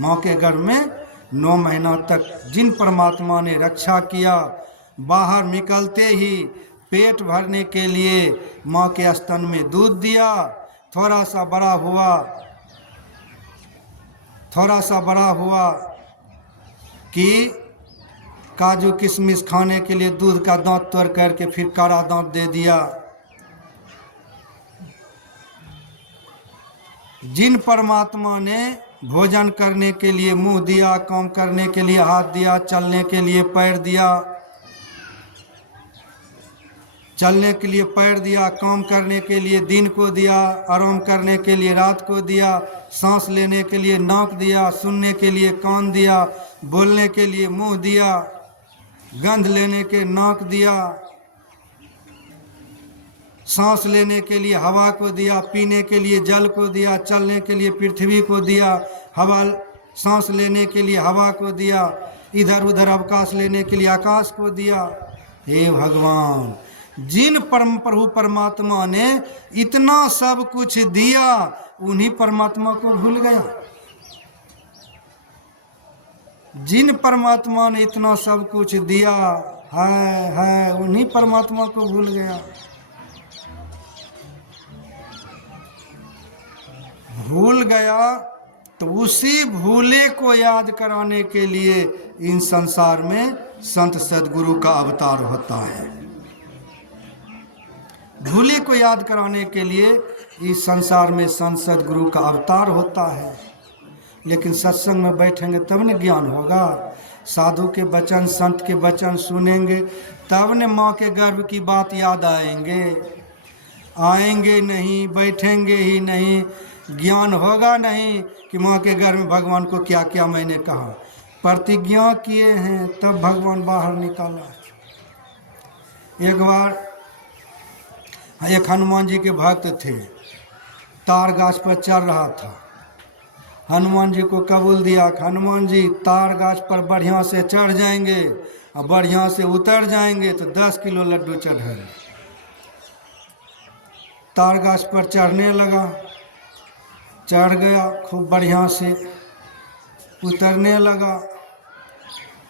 माँ के गर्भ में 9 महीना तक जिन परमात्मा ने रक्षा किया, बाहर निकलते ही पेट भरने के लिए माँ के स्तन में दूध दिया। थोड़ा सा बड़ा हुआ कि काजू किशमिश खाने के लिए दूध का दांत तोड़ करके फिर काला दांत दे दिया। जिन परमात्मा ने भोजन करने के लिए मुंह दिया, काम करने के लिए हाथ दिया, चलने के लिए पैर दिया, चलने के लिए पैर दिया, काम करने के लिए दिन को दिया, आराम करने के लिए रात को दिया, सांस लेने के लिए नाक दिया, सुनने के लिए कान दिया, बोलने के लिए मुंह दिया, गंध लेने के नाक दिया, सांस लेने के लिए हवा को दिया, पीने के लिए जल को दिया, चलने के लिए पृथ्वी को दिया, हवा सांस लेने के लिए हवा को दिया, इधर उधर अवकाश लेने के लिए आकाश को दिया। हे भगवान, जिन परम प्रभु परमात्मा ने इतना सब कुछ दिया, उन्हीं परमात्मा को भूल गया। जिन परमात्मा ने इतना सब कुछ दिया है उन्हीं परमात्मा को भूल गया। भूल गया तो उसी भूले को याद कराने के लिए इन संसार में संत सदगुरु का अवतार होता है। भूले को याद कराने के लिए इस संसार में संत सदगुरु का अवतार होता है। लेकिन सत्संग में बैठेंगे तब न ज्ञान होगा। साधु के वचन, संत के वचन सुनेंगे तब न माँ के गर्भ की बात याद आएंगे नहीं, बैठेंगे ही नहीं, ज्ञान होगा नहीं कि माँ के गर्भ में भगवान को क्या क्या मैंने कहा। प्रतिज्ञा किए हैं तब भगवान बाहर निकाला। एक बार एक हनुमान जी के भक्त थे, तार गाछ पर चढ़ रहा था। हनुमान जी को कबूल दिया कि हनुमान जी तार गाछ पर बढ़िया से चढ़ जाएंगे और बढ़िया से उतर जाएंगे तो 10 किलो लड्डू चढ़ेंगे। तार गाछ पर चढ़ने लगा, चढ़ गया, खूब बढ़िया से उतरने लगा।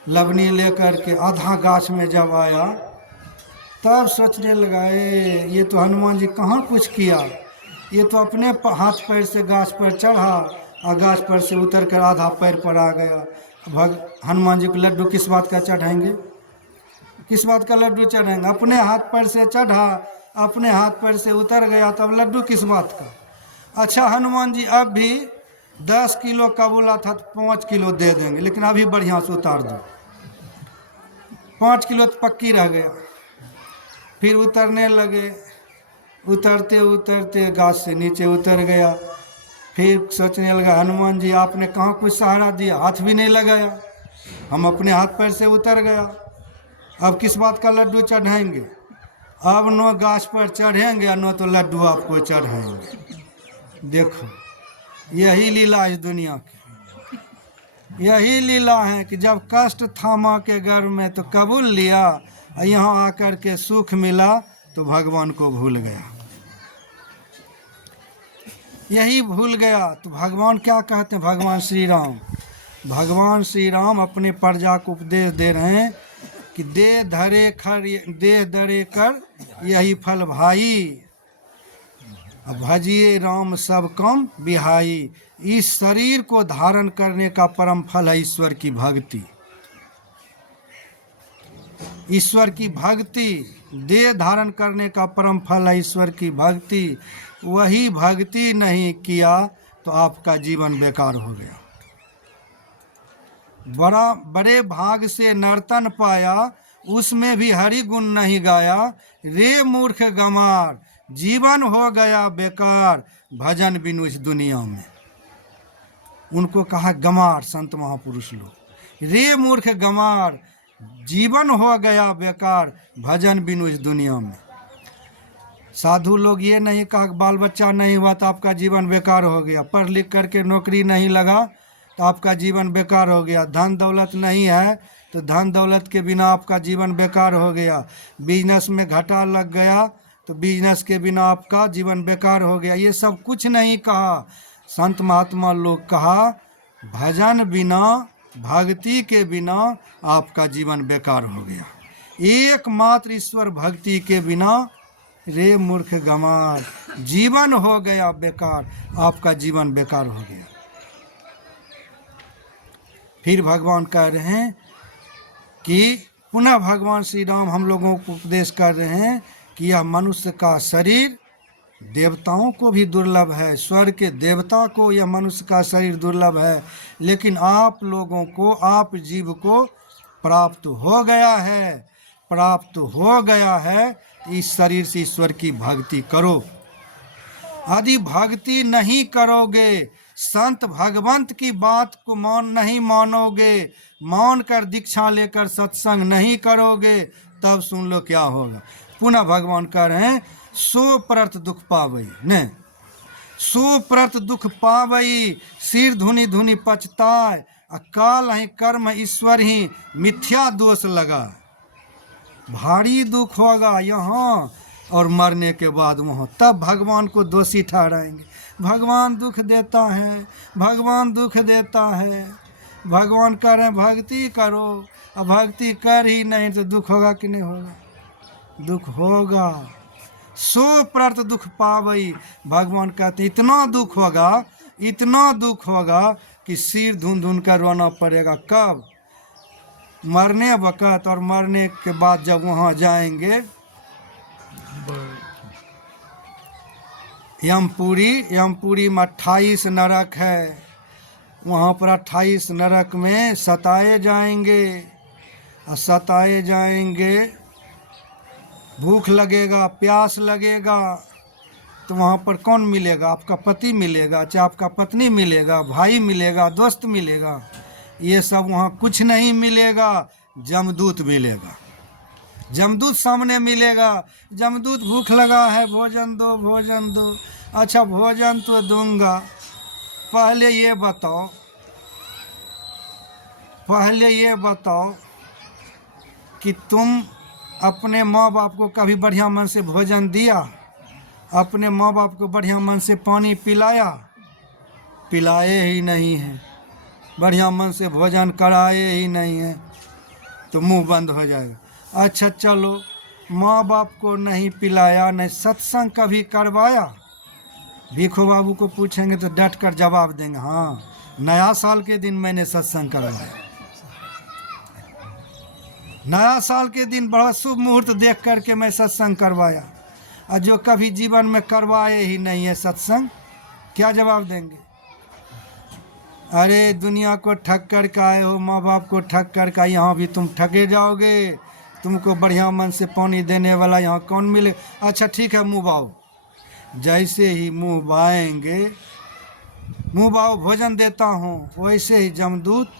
लवनी लेकर के आधा गाछ में जब आया तब सोचने लगा, ये तो हनुमान जी कहाँ कुछ किया, ये तो अपने हाथ पैर से गाछ पर चढ़ा और गाछ पर से उतर कर आधा पैर पर आ गया। हनुमान जी को लड्डू किस बात का चढ़ाएंगे, किस बात का लड्डू चढ़ाएंगे? अपने हाथ पैर से चढ़ा, अपने हाथ पैर से उतर गया, तब लड्डू किस बात का? अच्छा हनुमान जी अब भी 10 किलो का बोला था तो 5 किलो दे देंगे, लेकिन अभी बढ़िया से उतार दो। 5 किलो तो पक्की रह गया। फिर उतरने लगे, उतरते उतरते गाछ से नीचे उतर गया। फिर सोचने लगा, हनुमान जी आपने कहाँ कुछ सहारा दिया, हाथ भी नहीं लगाया, हम अपने हाथ पैर से उतर गया, अब किस बात का लड्डू चढ़ाएंगे? अब नो गाछ पर चढ़ेंगे और नो तो लड्डू आपको चढ़ाएंगे। देखो यही लीला इस दुनिया की, यही लीला है कि जब कष्ट था माँ के गर्भ में तो कबूल लिया, यहाँ आकर के सुख मिला तो भगवान को भूल गया। यही भूल गया तो भगवान क्या कहते हैं? भगवान श्री राम अपने प्रजा को उपदेश दे रहे हैं कि देह धरे कर यही फल भाई, भजिए राम सब काम बिहाई। इस शरीर को धारण करने का परम फल है ईश्वर की भक्ति। ईश्वर की भक्ति, देह धारण करने का परम फल है ईश्वर की भक्ति। वही भक्ति नहीं किया तो आपका जीवन बेकार हो गया। बड़े भाग से नर्तन पाया, उसमें भी हरि गुण नहीं गाया। रे मूर्ख गमार, जीवन हो गया बेकार, भजन बिनु इस दुनिया में। उनको कहा गमार, संत महापुरुष लोग। रे मूर्ख गमार, जीवन हो गया बेकार, भजन बिनु इस दुनिया में। साधु लोग ये नहीं कहा बाल बच्चा नहीं हुआ तो आपका जीवन बेकार हो गया, पढ़ लिख करके नौकरी नहीं लगा तो आपका जीवन बेकार हो गया, धन दौलत नहीं है तो धन दौलत के बिना आपका जीवन बेकार हो गया, बिजनेस में घाटा लग गया तो बिजनेस के बिना आपका जीवन बेकार हो गया। ये सब कुछ नहीं कहा संत महात्मा लोग, कहा भजन बिना, भक्ति के बिना आपका जीवन बेकार हो गया। एकमात्र ईश्वर भक्ति के बिना रे मूर्ख गमार, जीवन हो गया बेकार, आपका जीवन बेकार हो गया। फिर भगवान कह रहे हैं कि पुनः भगवान श्री राम हम लोगों को उपदेश कर रहे हैं कि यह मनुष्य का शरीर देवताओं को भी दुर्लभ है, स्वर्ग के देवता को यह मनुष्य का शरीर दुर्लभ है, लेकिन आप लोगों को, आप जीव को प्राप्त हो गया है। प्राप्त हो गया है, इस शरीर से ईश्वर की भक्ति करो। यदि भक्ति नहीं करोगे, संत भगवंत की बात को नहीं मानोगे, मान कर दीक्षा लेकर सत्संग नहीं करोगे, तब सुन लो क्या होगा। पुनः भगवान कह रहे हैं, सो प्रत दुख पावई ने, सो प्रत दुख पावई, सिर धुनि धुनि पछताए, अकाल ही कर्म ईश्वर ही मिथ्या दोष लगा। भारी दुख होगा यहाँ और मरने के बाद वहाँ, तब भगवान को दोषी ठहराएंगे। भगवान दुख देता है, भगवान दुख देता है। भगवान कह रहे हैं भक्ति करो, अब भक्ति कर ही नहीं तो दुख होगा कि नहीं होगा? दुख होगा। सो प्रत दुख पावई, भगवान कहते इतना दुख होगा, इतना दुख होगा कि सिर धुन धुन कर रोना पड़ेगा। कब? मरने वक़्त, और मरने के बाद जब वहाँ जाएंगे यमपुरी में 28 नरक है, वहाँ पर 28 नरक में सताए जाएंगे, और सताए जाएंगे, भूख लगेगा, प्यास लगेगा, तो वहाँ पर कौन मिलेगा? आपका पति मिलेगा, चाहे आपका पत्नी मिलेगा, भाई मिलेगा, दोस्त मिलेगा, ये सब वहाँ कुछ नहीं मिलेगा। जमदूत मिलेगा, जमदूत सामने मिलेगा। जमदूत भूख लगा है, भोजन दो, भोजन दो। अच्छा भोजन तो दूंगा, पहले ये बताओ, पहले ये बताओ कि तुम अपने माँ बाप को कभी बढ़िया मन से भोजन दिया? अपने माँ बाप को बढ़िया मन से पानी पिलाया? पिलाए ही नहीं है, बढ़िया मन से भोजन कराए ही नहीं है, तो मुंह बंद हो जाएगा। अच्छा चलो, माँ बाप को नहीं पिलाया, नहीं सत्संग कभी करवाया? भीखो बाबू को पूछेंगे तो डट कर जवाब देंगे, हाँ नया साल के दिन मैंने सत्संग करवाया, नया साल के दिन बड़ा शुभ मुहूर्त देख करके मैं सत्संग करवाया। और जो कभी जीवन में करवाए ही नहीं है सत्संग, क्या जवाब देंगे? अरे दुनिया को ठग कर के आए हो, माँ बाप को ठग कर के, यहाँ भी तुम ठगे जाओगे। तुमको बढ़िया मन से पानी देने वाला यहाँ कौन मिले? अच्छा ठीक है, मुँह बाओ। जैसे ही मुँह बाएंगे, मुँह बाओ भोजन देता हूँ, वैसे ही जमदूत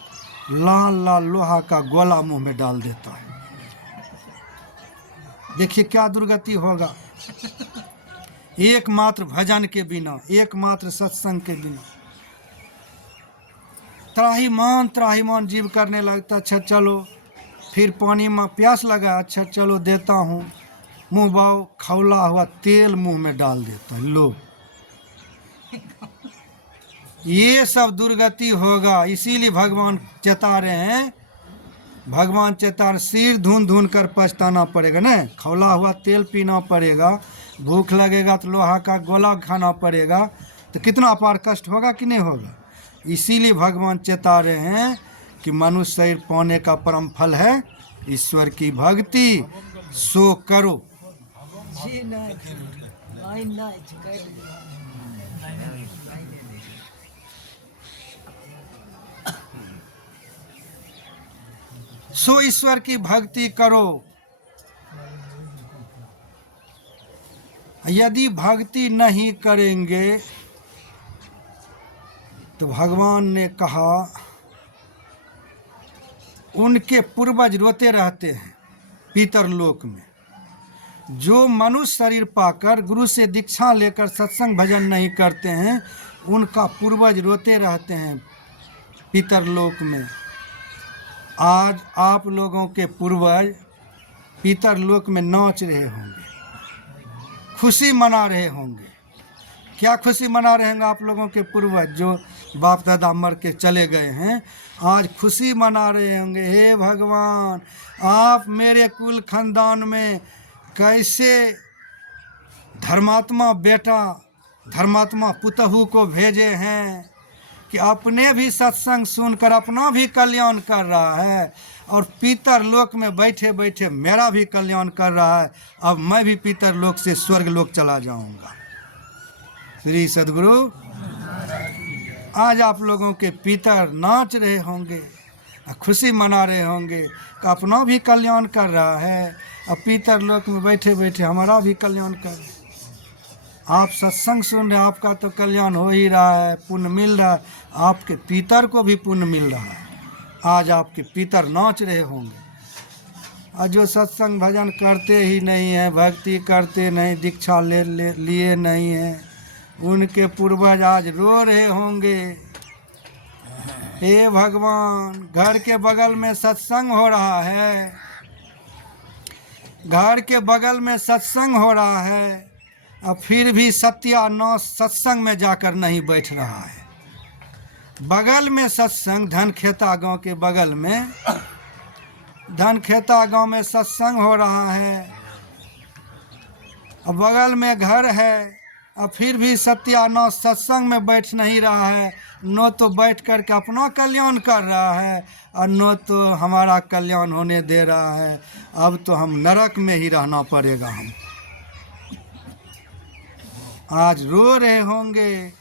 लाल लाल लोहा का गोला मुंह में डाल देता है। देखिए क्या दुर्गति होगा, एकमात्र भजन के बिना, एकमात्र सत्संग के बिना। त्राहीमान जीव करने लगता। अच्छा चलो, फिर पानी में प्यास लगा, अच्छा चलो देता हूँ, मुँह बाओ, खौला हुआ तेल मुंह में डाल देता है। लो, ये सब दुर्गति होगा। इसीलिए भगवान चेता रहे हैं, भगवान चेता रहे, सिर धुन धुन कर पछताना पड़ेगा ना, खौला हुआ तेल पीना पड़ेगा, भूख लगेगा तो लोहा का गोला खाना पड़ेगा, तो कितना अपार कष्ट होगा कि नहीं होगा। इसीलिए भगवान चेता रहे हैं कि मनुष्य शरीर पाने का परम फल है ईश्वर की भक्ति, सो करो। सो ईश्वर की भक्ति करो। यदि भक्ति नहीं करेंगे तो भगवान ने कहा उनके पूर्वज रोते रहते हैं पीतर लोक में। जो मनुष्य शरीर पाकर गुरु से दीक्षा लेकर सत्संग भजन नहीं करते हैं, उनका पूर्वज रोते रहते हैं पीतर लोक में। आज आप लोगों के पूर्वज पीतर लोक में नाच रहे होंगे, खुशी मना रहे होंगे। क्या खुशी मना रहे होंगे आप लोगों के पूर्वज जो बाप दादा मर के चले गए हैं? आज खुशी मना रहे होंगे, हे भगवान आप मेरे कुल खानदान में कैसे धर्मात्मा बेटा, धर्मात्मा पुतहू को भेजे हैं कि अपने भी सत्संग सुनकर अपना भी कल्याण कर रहा है, और पीतर लोक में बैठे बैठे मेरा भी कल्याण कर रहा है। अब मैं भी पीतर लोक से स्वर्ग लोक चला जाऊंगा। श्री सद्गुरु, आज आप लोगों के पितर नाच रहे होंगे, खुशी मना रहे होंगे कि अपना भी कल्याण कर रहा है, अब पितर लोक में बैठे बैठे हमारा भी कल्याण कर रहे। आप सत्संग सुन रहे, आपका तो कल्याण हो ही रहा है, पुण्य मिल रहा है, आपके पितर को भी पुण्य मिल रहा है। आज आपके पितर नाच रहे होंगे। और जो सत्संग भजन करते ही नहीं है, भक्ति करते नहीं, दीक्षा लिए नहीं है, उनके पूर्वज आज रो रहे होंगे, हे भगवान घर के बगल में सत्संग हो रहा है, घर के बगल में सत्संग हो रहा है, अब फिर भी सत्यानाश सत्संग में जाकर नहीं बैठ रहा है। बगल में सत्संग, धनखेता गांव के बगल में, धनखेता गांव में सत्संग हो रहा है, अब बगल में घर है, अब फिर भी सत्यानाश सत्संग में बैठ नहीं रहा है। न तो बैठ कर के अपना कल्याण कर रहा है और न तो हमारा कल्याण होने दे रहा है। अब तो हम नरक में ही रहना पड़ेगा। हम आज रो रहे होंगे,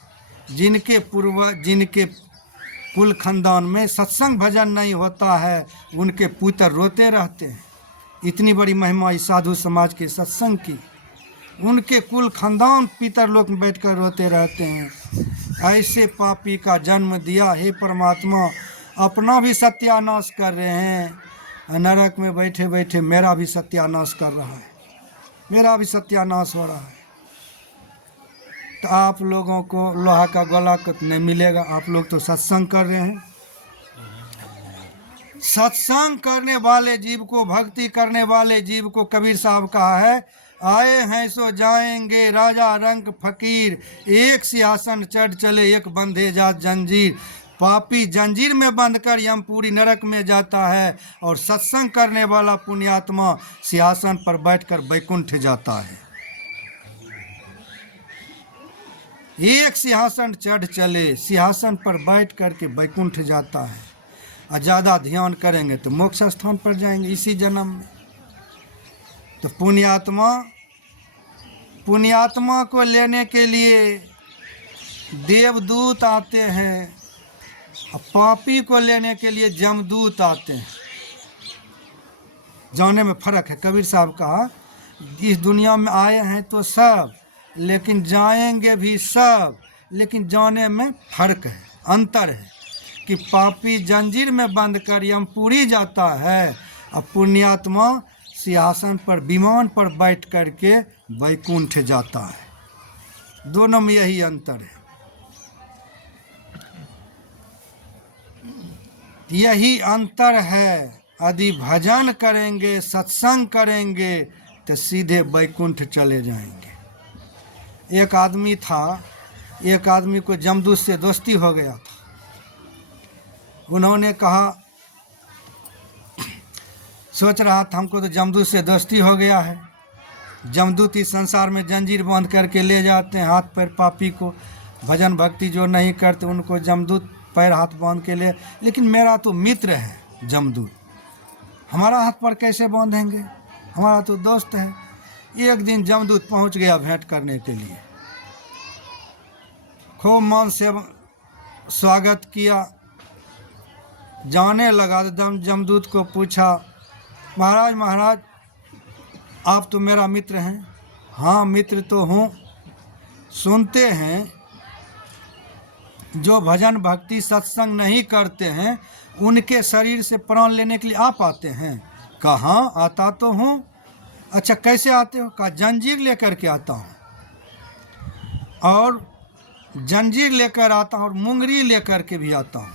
जिनके पूर्वज, जिनके कुल खानदान में सत्संग भजन नहीं होता है, उनके पुत्र रोते रहते हैं। इतनी बड़ी महिमा इस साधु समाज के सत्संग की, उनके कुल खानदान पितर लोग में बैठकर रोते रहते हैं। ऐसे पापी का जन्म दिया, हे परमात्मा, अपना भी सत्यानाश कर रहे हैं, नरक में बैठे बैठे मेरा भी सत्यानाश कर रहा है, मेरा भी सत्यानाश हो रहा है। तो आप लोगों को लोहा का गोला नहीं मिलेगा। आप लोग तो सत्संग कर रहे हैं। सत्संग करने वाले जीव को, भक्ति करने वाले जीव को कबीर साहब कहा है, आए हैं सो जाएंगे राजा रंग फकीर, एक सिंहासन चढ़ चले एक बंधे जा जंजीर। पापी जंजीर में बंधकर यमपुरी नरक में जाता है और सत्संग करने वाला पुण्यात्मा सिंहासन पर बैठकर वैकुंठ जाता है। एक सिंहासन चढ़ चले, सिंहासन पर बैठ करके वैकुंठ जाता है। और ज़्यादा ध्यान करेंगे तो मोक्ष स्थान पर जाएंगे इसी जन्म में। तो पुण्यात्मा को लेने के लिए देवदूत आते हैं और पापी को लेने के लिए जमदूत आते हैं। जाने में फर्क है। कबीर साहब कहा, इस दुनिया में आए हैं तो सब, लेकिन जाएंगे भी सब, लेकिन जाने में फर्क है, अंतर है कि पापी जंजीर में बंद कर यमपुरी जाता है और पुण्यात्मा सिंहासन पर, विमान पर बैठ करके वैकुंठ जाता है। दोनों में यही अंतर है। यही अंतर है। यदि भजन करेंगे, सत्संग करेंगे तो सीधे वैकुंठ चले जाएंगे। एक आदमी था, एक आदमी को जमदूत से दोस्ती हो गया था। उन्होंने कहा, सोच रहा था हमको तो जमदूत से दोस्ती हो गया है। जमदूत इस संसार में जंजीर बांध करके ले जाते हैं, हाथ पैर पापी को, भजन भक्ति जो नहीं करते उनको जमदूत पैर हाथ बांध के ले, लेकिन मेरा तो मित्र है जमदूत, हमारा हाथ पर कैसे बांधेंगे, हमारा तो दोस्त है। एक दिन जमदूत पहुंच गया भेंट करने के लिए, खूब मान से स्वागत किया। जाने लगा तो जमदूत को पूछा, महाराज महाराज आप तो मेरा मित्र हैं। हाँ मित्र तो हूँ। सुनते हैं जो भजन भक्ति सत्संग नहीं करते हैं उनके शरीर से प्राण लेने के लिए आप आते हैं। कहाँ आता तो हूँ। अच्छा कैसे आते हो? कहा जंजीर लेकर के आता हूँ, और जंजीर लेकर आता हूँ और मुंगरी लेकर के भी आता हूँ।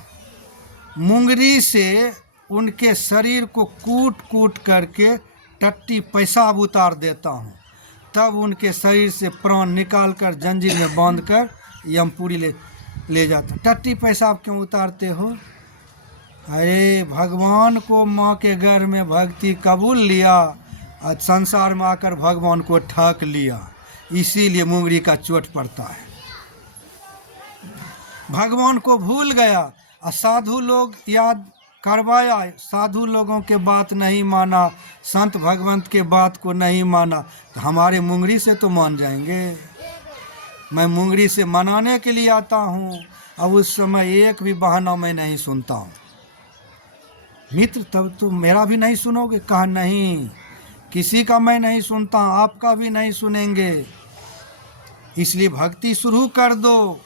मुंगरी से उनके शरीर को कूट कूट करके टट्टी पेशाब उतार देता हूँ, तब उनके शरीर से प्राण निकाल कर जंजीर में बांध कर यमपुरी ले जाता हूँ। टट्टी पेशाब क्यों उतारते हो? अरे भगवान को माँ के घर में भक्ति कबूल लिया और संसार में आकर भगवान को ठग लिया, इसीलिए मुंगरी का चोट पड़ता है। भगवान को भूल गया और साधु लोग याद करवाया, साधु लोगों के बात नहीं माना, संत भगवंत के बात को नहीं माना, तो हमारे मुंगरी से तो मान जाएंगे। मैं मुंगरी से मनाने के लिए आता हूँ, अब उस समय एक भी बहाना मैं नहीं सुनता हूँ। मित्र तब तुम मेरा भी नहीं सुनोगे? कहा नहीं, किसी का मैं नहीं सुनता, आपका भी नहीं सुनेंगे, इसलिए भक्ति शुरू कर दो।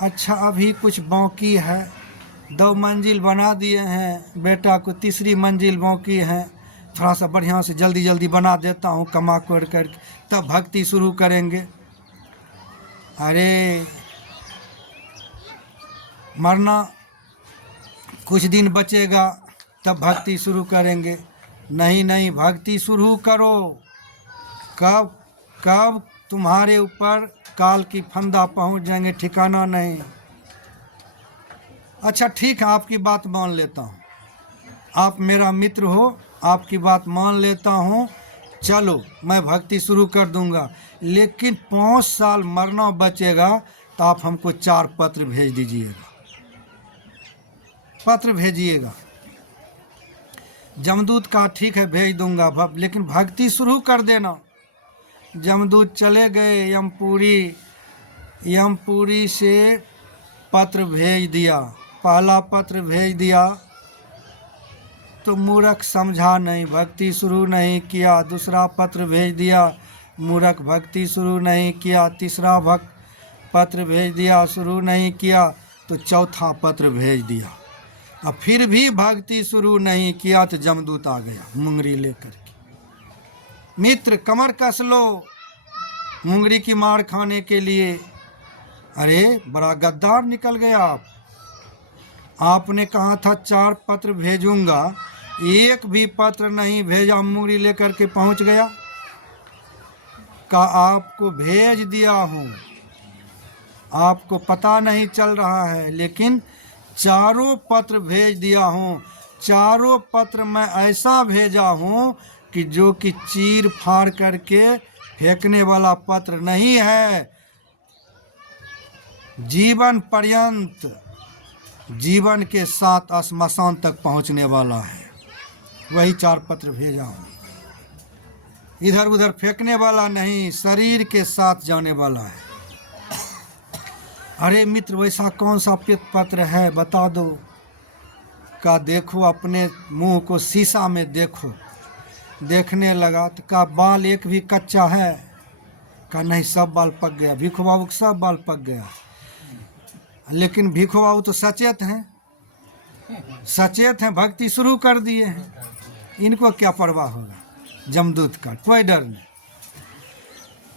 अच्छा अभी कुछ बाकी है, 2 मंजिल बना दिए हैं, बेटा को 3री मंजिल बाकी है, थोड़ा सा बढ़िया से जल्दी जल्दी बना देता हूँ कमा कर करके, तब भक्ति शुरू करेंगे। अरे मरना कुछ दिन बचेगा तब भक्ति शुरू करेंगे। नहीं नहीं, भक्ति शुरू करो। कब कब तुम्हारे ऊपर काल की फंदा पहुंच जाएंगे, ठिकाना नहीं। अच्छा ठीक है, आपकी बात मान लेता हूँ, आप मेरा मित्र हो, आपकी बात मान लेता हूँ, चलो मैं भक्ति शुरू कर दूंगा, लेकिन 5 साल मरना बचेगा तो आप हमको 4 पत्र भेज दीजिएगा, पत्र भेजिएगा। जमदूत का ठीक है भेज दूंगा, लेकिन भक्ति शुरू कर देना। जमदूत चले गए यमपुरी, यमपुरी से पत्र भेज दिया, पहला पत्र भेज दिया तो मूर्ख समझा नहीं, भक्ति शुरू नहीं किया। दूसरा पत्र भेज दिया, मूर्ख भक्ति शुरू नहीं किया। तीसरा पत्र भेज दिया, शुरू नहीं किया। तो चौथा पत्र भेज दिया, अब फिर भी भक्ति शुरू नहीं किया तो जमदूत आ गया मुंगरी लेकर के। मित्र कमर कस लो मुंगरी की मार खाने के लिए। अरे बड़ा गद्दार निकल गया आप। आपने कहा था 4 पत्र भेजूंगा, एक भी पत्र नहीं भेजा, मुंगरी लेकर के पहुंच गया। का आपको भेज दिया हूँ, आपको पता नहीं चल रहा है, लेकिन 4 पत्र भेज दिया हूँ। 4 पत्र मैं ऐसा भेजा हूँ कि जो कि चीर फाड़ करके फेंकने वाला पत्र नहीं है, जीवन पर्यंत, जीवन के साथ श्मशान तक पहुँचने वाला है। वही 4 पत्र भेजा हूँ, इधर उधर फेंकने वाला नहीं, शरीर के साथ जाने वाला है। अरे मित्र वैसा कौन सा पत्र है बता दो। का देखो अपने मुंह को शीशा में देखो। देखने लगा तो का बाल एक भी कच्चा है? का नहीं, सब बाल पक गया। भिखो बाबू का सब बाल पक गया। लेकिन भिखो बाबू तो सचेत हैं, सचेत हैं, भक्ति शुरू कर दिए हैं, इनको क्या परवाह होगा जमदूत का, कोई डर नहीं।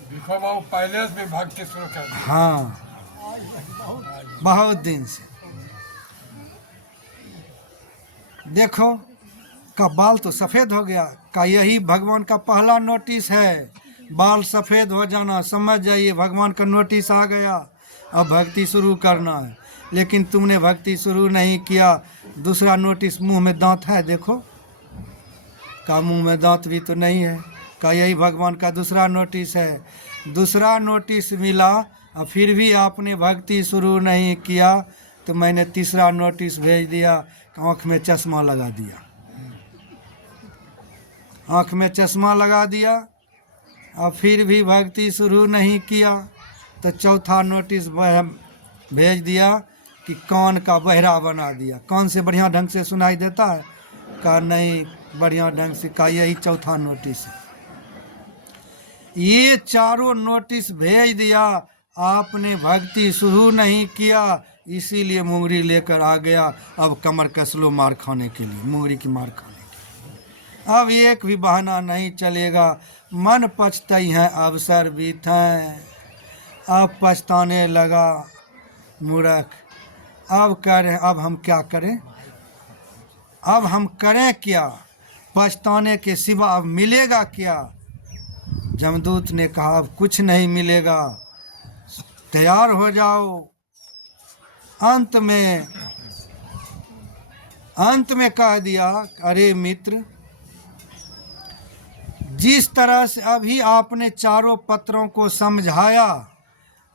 भिखो बाबू पहले से भी भक्ति शुरू कर दी। हाँ बहुत दिन से। देखो का बाल तो सफ़ेद हो गया। का यही भगवान का पहला नोटिस है, बाल सफ़ेद हो जाना, समझ जाइए भगवान का नोटिस आ गया, अब भक्ति शुरू करना है। लेकिन तुमने भक्ति शुरू नहीं किया। दूसरा नोटिस, मुंह में दांत है देखो। का मुंह में दांत भी तो नहीं है। का यही भगवान का दूसरा नोटिस है। दूसरा नोटिस मिला और फिर भी आपने भक्ति शुरू नहीं किया तो मैंने तीसरा नोटिस भेज दिया, आँख में चश्मा लगा दिया, आँख में चश्मा लगा दिया और फिर भी भक्ति शुरू नहीं किया तो चौथा नोटिस भेज दिया कि कान का बहरा बना दिया। कान से बढ़िया ढंग से सुनाई देता है? का नहीं बढ़िया ढंग से। का यही चौथा नोटिस है। ये 4 नोटिस भेज दिया, आपने भक्ति शुरू नहीं किया, इसीलिए मुंगरी लेकर आ गया। अब कमर कस लो मार खाने के लिए, मुंगरी की मार खाने के लिए। अब एक भी बहाना नहीं चलेगा। मन पछताई है अवसर बीतें, अब पछताने लगा मूर्ख। अब करें, अब हम क्या करें, अब हम करें क्या? पछताने के सिवा अब मिलेगा क्या? जमदूत ने कहा अब कुछ नहीं मिलेगा, तैयार हो जाओ। अंत में कह दिया, अरे मित्र जिस तरह से अभी आपने 4 पत्रों को समझाया,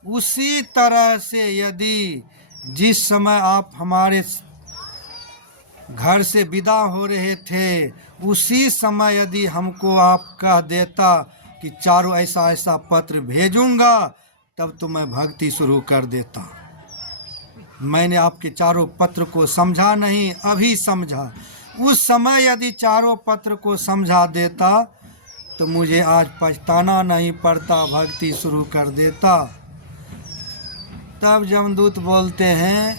उसी तरह से यदि जिस समय आप हमारे घर से विदा हो रहे थे, उसी समय यदि हमको आप कह देता कि 4 ऐसा ऐसा पत्र भेजूंगा, तब तो मैं भक्ति शुरू कर देता। मैंने आपके चारों पत्र को समझा नहीं, अभी समझा। उस समय यदि चारों पत्र को समझा देता तो मुझे आज पछताना नहीं पड़ता, भक्ति शुरू कर देता। तब जमदूत बोलते हैं,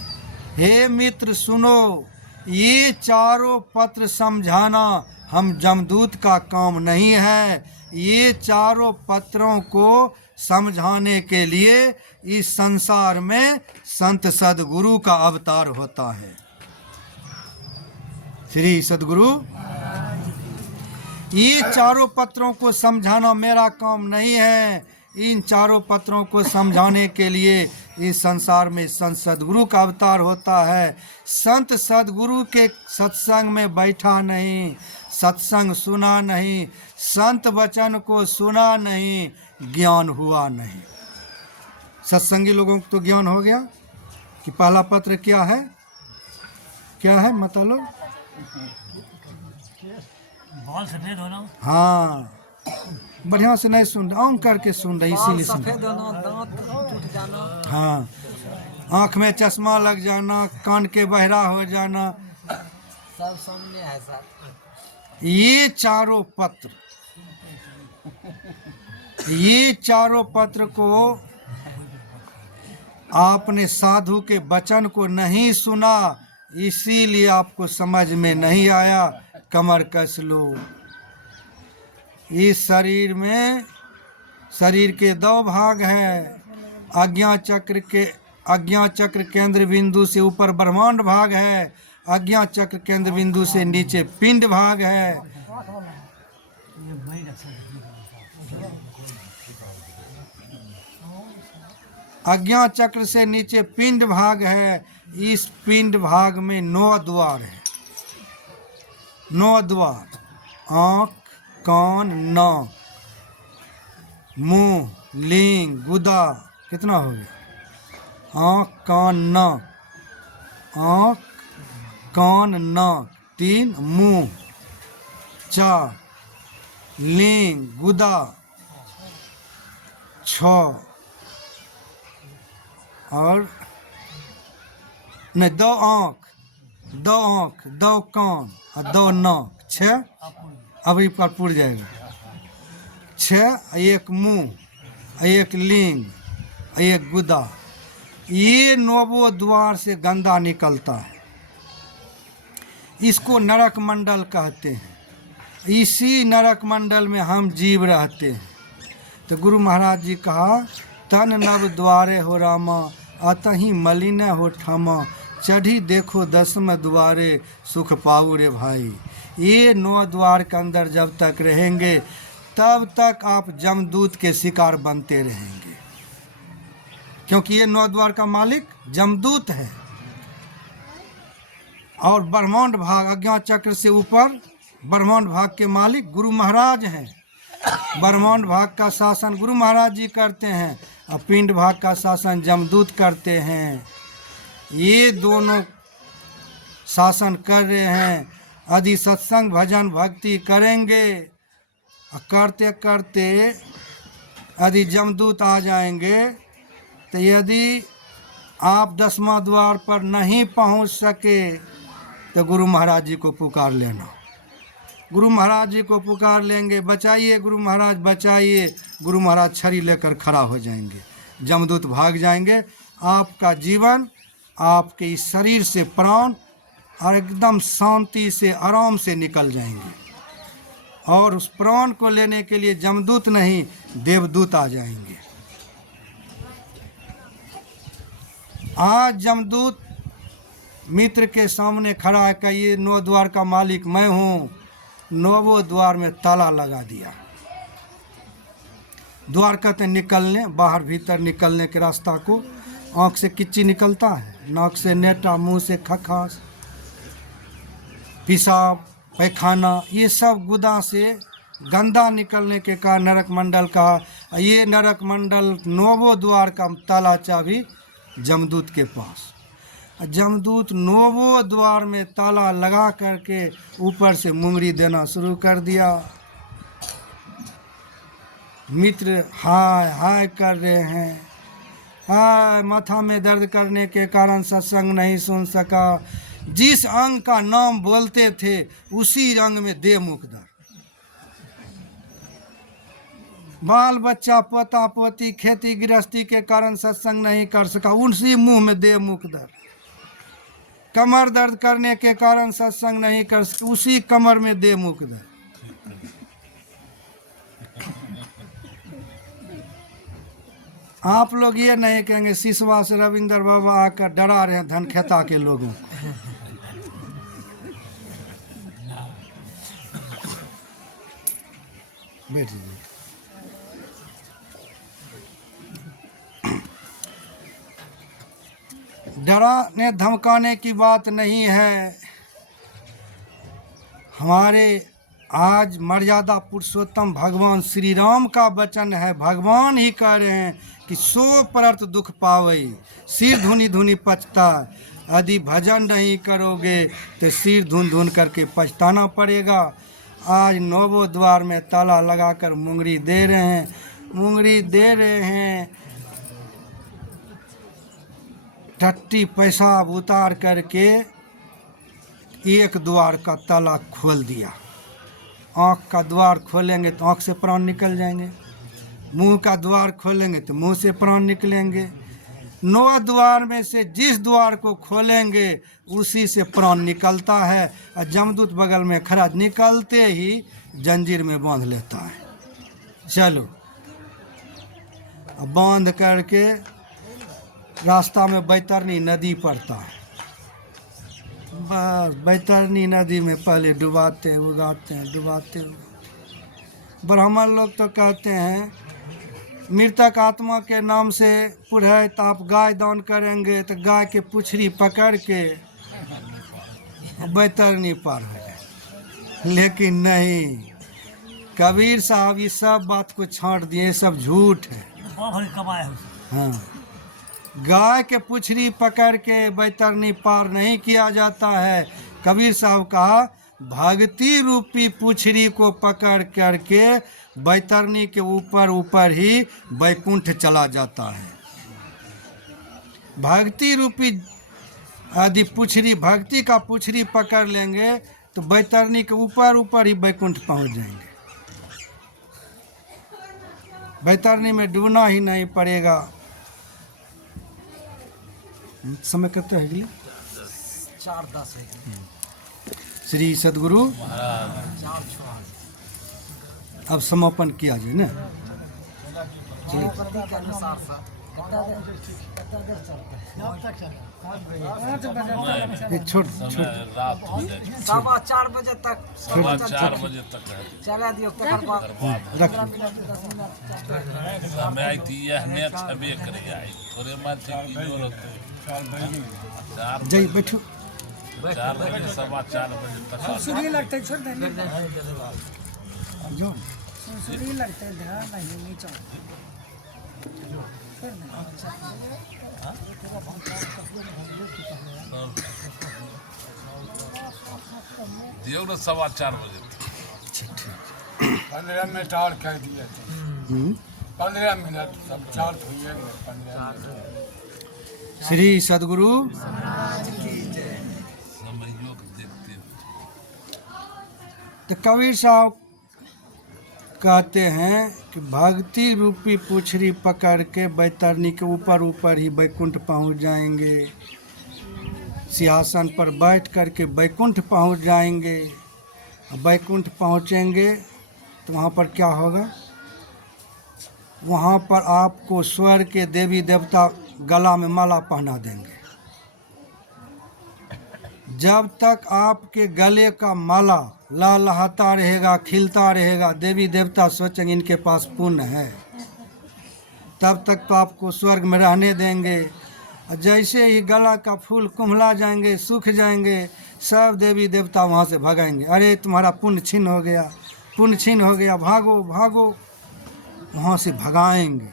हे मित्र सुनो, ये चारों पत्र समझाना हम जमदूत का काम नहीं है। ये चारों पत्रों को समझाने के लिए इस संसार में संत सदगुरु का अवतार होता है। श्री सदगुरु, ये चारों पत्रों को समझाना मेरा काम नहीं है। इन चारों पत्रों को समझाने के लिए इस संसार में संत सदगुरु का अवतार होता है। संत सदगुरु के सत्संग में बैठा नहीं, सत्संग सुना नहीं, संत वचन को सुना नहीं, ज्ञान हुआ नहीं। सत्संगी लोगों को तो ज्ञान हो गया कि पहला पत्र क्या है, क्या है मतलब। बाल सफेद होना, हाँ, बढ़िया से नहीं सुन रहा, ऑन करके सुन रही, इसीलिए सुन सफेद होना, दांत टूट जाना, हाँ, आँख में चश्मा लग जाना, कान के बहरा हो जाना, सब सामने है सर। ये चारों पत्र, ये चारों पत्र को आपने साधु के वचन को नहीं सुना, इसीलिए आपको समझ में नहीं आया। कमर कस लो। इस शरीर में, शरीर के दो भाग है। आज्ञा चक्र केंद्र बिंदु से ऊपर ब्रह्मांड भाग है, आज्ञा चक्र केंद्र बिंदु से नीचे पिंड भाग है। आज्ञा चक्र से नीचे पिंड भाग है। इस पिंड भाग में 9 द्वार है। 9 द्वार, आँख, कान, नाक, मुंह, लिंग, गुदा, कितना हो गया? आँख, कान, नाक, आँख, कान, नाक, 3, मुंह 4, लिंग, गुदा 6, और नहीं 2 आँख, 2 कान और 2 नाक, 6, अभी पर पुर जाएगा। 6, 1 मुंह, 1 लिंग, 1 गुदा। ये 9 द्वार से गंदा निकलता है। इसको नरक मंडल कहते हैं। इसी नरक मंडल में हम जीव रहते हैं। तो गुरु महाराज जी कहा, तन नव द्वारे हो रामा, अतहि मलिन हो ठामा, चढ़ी देखो 10वें द्वारे, सुख पाऊ रे भाई। ये 9 द्वार के अंदर जब तक रहेंगे तब तक आप जमदूत के शिकार बनते रहेंगे, क्योंकि ये 9 द्वार का मालिक जमदूत है। और ब्रह्मांड भाग, आज्ञा चक्र से ऊपर ब्रह्मांड भाग के मालिक गुरु महाराज हैं। ब्रह्मांड भाग का शासन गुरु महाराज जी करते हैं और पिंड भाग का शासन जमदूत करते हैं। ये दोनों शासन कर रहे हैं। यदि सत्संग भजन भक्ति करेंगे, करते करते यदि जमदूत आ जाएंगे, तो यदि आप 10वां द्वार पर नहीं पहुंच सके तो गुरु महाराज जी को पुकार लेना। गुरु महाराज जी को पुकार लेंगे, बचाइए गुरु महाराज बचाइए, गुरु महाराज छड़ी लेकर खड़ा हो जाएंगे, जमदूत भाग जाएंगे। आपका जीवन, आपके इस शरीर से प्राण और एकदम शांति से आराम से निकल जाएंगे। और उस प्राण को लेने के लिए जमदूत नहीं, देवदूत आ जाएंगे। आज जमदूत मित्र के सामने खड़ा है कि ये 9 द्वार का मालिक मैं हूँ। 9 द्वार में ताला लगा दिया। द्वार कहते निकलने, बाहर भीतर निकलने के रास्ता को। आँख से किच्ची निकलता है, नाक से नेटा, मुंह से खखास, पेशाब, पैखाना, ये सब गुदा से गंदा निकलने के कारण नरक मंडल का। ये नरक मंडल 9 द्वार का ताला चाबी जमदूत के पास। जमदूत 9 द्वार में ताला लगा करके ऊपर से मुंगरी देना शुरू कर दिया। मित्र हाय हाय कर रहे हैं। हाँ, माथा में दर्द करने के कारण सत्संग नहीं सुन सका। जिस अंग का नाम बोलते थे उसी अंग में दे मुख दर्द। बाल बच्चा पोता पोती खेती गृहस्थी के कारण सत्संग नहीं कर सका, उसी मुंह में दे मुख दर्द। कमर दर्द करने के कारण सत्संग नहीं कर सका, उसी कमर में दे मुख दर्द। आप लोग ये नहीं कहेंगे सिसवा से रविंद्र बाबा आकर डरा रहे हैं धनखेता के लोगों को। बैठिए। डराने धमकाने की बात नहीं है। हमारे आज मर्यादा पुरुषोत्तम भगवान श्री राम का वचन है। भगवान ही कह रहे हैं कि सो परत दुख पावई, सिर धुनी धुनी पछता। यदि भजन नहीं करोगे तो सिर धुन धुन करके पछताना पड़ेगा। आज नौवो द्वार में ताला लगाकर मुंगरी दे रहे हैं, मुंगरी दे रहे हैं। टट्टी पेशाब उतार करके एक द्वार का ताला खोल दिया। आँख का द्वार खोलेंगे तो आँख से प्राण निकल जाएंगे, मुंह का द्वार खोलेंगे तो मुंह से प्राण निकलेंगे। 9 द्वार में से जिस द्वार को खोलेंगे उसी से प्राण निकलता है। और जमदूत बगल में खड़ा, निकलते ही जंजीर में बांध लेता है। चलो, बांध करके रास्ता में बैतरनी नदी पड़ता है। बस बैतरनी नदी में पहले डुबाते हैं, उगाते हैं, डुबाते हैं। ब्राह्मण लोग तो कहते हैं मृतक आत्मा के नाम से पुरोहित आप गाय दान करेंगे तो गाय के पुछड़ी पकड़ के बैतरनी पार हो जाए। लेकिन नहीं, कबीर साहब ये सब बात को छांट दिए, ये सब झूठ है। हाँ, गाय के पुछड़ी पकड़ के बैतरनी पार नहीं किया जाता है। कबीर साहब कहा भक्ति रूपी पुछड़ी को पकड़ करके बैतरनी के ऊपर ऊपर ही बैकुंठ चला जाता है। भक्ति रूपी यदि पुछड़ी, भक्ति का पुछड़ी पकड़ लेंगे तो बैतरनी के ऊपर ऊपर ही बैकुंठ पहुंच जाएंगे। बैतरनी में डूबना ही नहीं पड़ेगा। समय कितना है अगले? 4:10 है। श्री सदगुरु अब समापन किया जाए ना। के अनुसार से कितना देर चलता है? ये छोड़ रात हो जाए, 4:15 बजे तक, 4 बजे तक है। चला दियो तकर बाद रख। समय आई थी यह ने छबे करे आई थोड़े माथे की जोर होते 4 जय बैठो। 4 बजे 4:15 बजे तक सूर्य लगता है, छोड़ देने जो सूर्य लगता है, ध्यान नहीं चल। दियो ना 4:15 बजे तक। 15 मिनट और कह दिए थे। 15 मिनट सब चार्ज हुई है। 15 मिनट। श्री सदगुरु समझियो देखते हो। तो कबीर साहब कहते हैं कि भक्ति रूपी पुछड़ी पकड़ के बैतरनी के ऊपर ऊपर ही बैकुंठ पहुंच जाएंगे। सिंहासन पर बैठ करके बैकुंठ पहुंच जाएंगे। बैकुंठ पहुंचेंगे तो वहाँ पर क्या होगा? वहाँ पर आपको स्वर्ग के देवी देवता गला में माला पहना देंगे। जब तक आपके गले का माला लहलहाता रहेगा, खिलता रहेगा, देवी देवता सोचेंगे इनके पास पुण्य है, तब तक तो आपको स्वर्ग में रहने देंगे। जैसे ही गला का फूल कुम्हला जाएंगे, सूख जाएंगे, सब देवी देवता वहाँ से भगाएंगे। अरे तुम्हारा पुण्य छीन हो गया, पुण्य छीन हो गया, भागो भागो। वहाँ से भगाएंगे।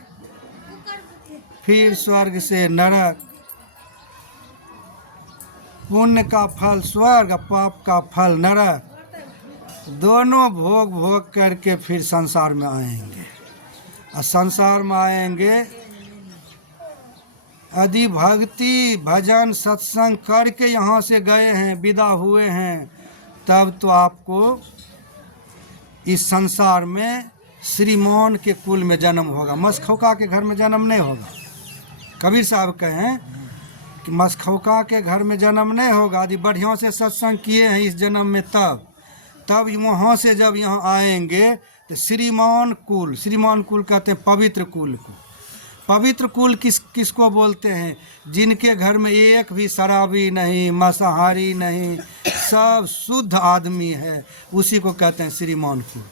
फिर स्वर्ग से नरक, पुण्य का फल स्वर्ग, पाप का फल नरक, दोनों भोग भोग करके फिर संसार में आएंगे। और संसार में आएंगे यदि भक्ति भजन सत्संग करके यहाँ से गए हैं, विदा हुए हैं, तब तो आपको इस संसार में श्रीमान के कुल में जन्म होगा। मसखौका के घर में जन्म नहीं होगा। कबीर साहब कहें कि मसखौका के घर में जन्म नहीं होगा। यदि बढ़िया से सत्संग किए हैं इस जन्म में, तब वहाँ से जब यहाँ आएंगे तो श्रीमान कुल कहते हैं पवित्र कुल को। पवित्र कुल किसको बोलते हैं? जिनके घर में एक भी शराबी नहीं, मांसाहारी नहीं, सब शुद्ध आदमी है, उसी को कहते हैं श्रीमान कुल।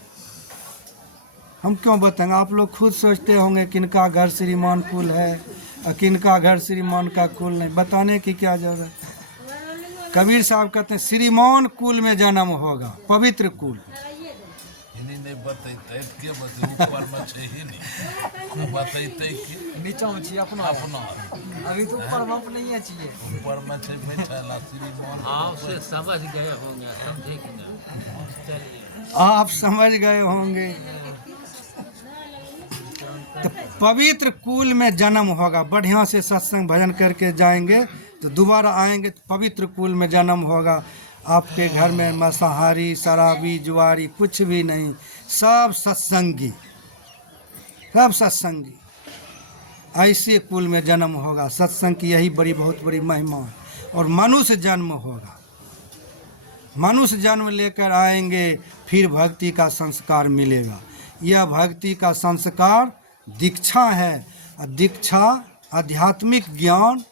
हम क्यों बताएंगे? आप लोग खुद सोचते होंगे किनका घर श्रीमान कुल है और किनका घर श्रीमान का कुल नहीं। बताने की क्या जरूरत है? कबीर साहब कहते हैं श्रीमान कुल में जन्म होगा, पवित्र कुल। नहीं बतैते के ऊपर में छे ही नहीं बतैते कि नीचा में छी अपना अपना अभी तो ऊपर में नहीं है चाहिए। ऊपर में छे मिठाला श्रीमान आप से समझ गए होंगे, समझे कि नहीं? चलिए आप समझ गए होंगे। तो पवित्र कुल में जन्म होगा। बढ़िया से सत्संग भजन करके जाएंगे तो दोबारा आएंगे तो पवित्र कुल में जन्म होगा। आपके घर में मांसाहारी शराबी जुआरी कुछ भी नहीं, सब सत्संगी, सब सत्संगी। ऐसे कुल में जन्म होगा। सत्संग की यही बहुत बड़ी महिमा है। और मनुष्य जन्म होगा। मनुष्य जन्म लेकर आएंगे, फिर भक्ति का संस्कार मिलेगा। यह भक्ति का संस्कार दीक्षा है। दीक्षा आध्यात्मिक ज्ञान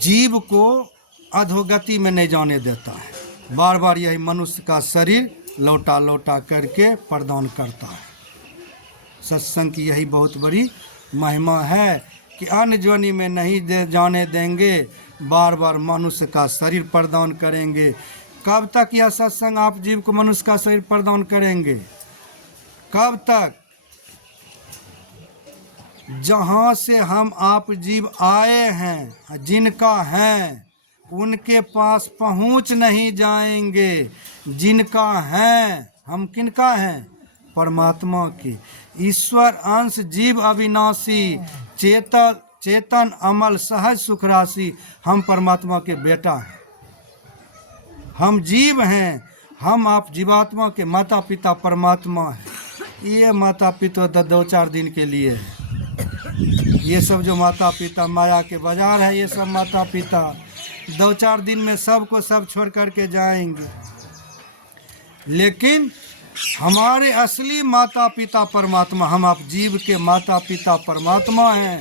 जीव को अधोगति में नहीं जाने देता है। बार बार यही मनुष्य का शरीर लौटा लौटा करके प्रदान करता है। सत्संग की यही बहुत बड़ी महिमा है कि अन्य जोनि में नहीं जाने देंगे, बार बार मनुष्य का शरीर प्रदान करेंगे। कब तक यह सत्संग आप जीव को मनुष्य का शरीर प्रदान करेंगे? कब तक? जहाँ से हम आप जीव आए हैं, जिनका हैं उनके पास पहुँच नहीं जाएंगे। जिनका हैं, हम किनका हैं? परमात्मा की। ईश्वर अंश जीव अविनाशी, चेतन अमल सहज सुख राशि। हम परमात्मा के बेटा हैं। हम जीव हैं। हम आप जीवात्मा के माता पिता परमात्मा हैं। ये माता पिता तो 2-4 दिन के लिए है। ये सब जो माता पिता माया के बाजार है, ये सब माता पिता 2-4 दिन में सबको सब छोड़ करके जाएंगे। लेकिन हमारे असली माता पिता परमात्मा, हम आप जीव के माता पिता परमात्मा हैं।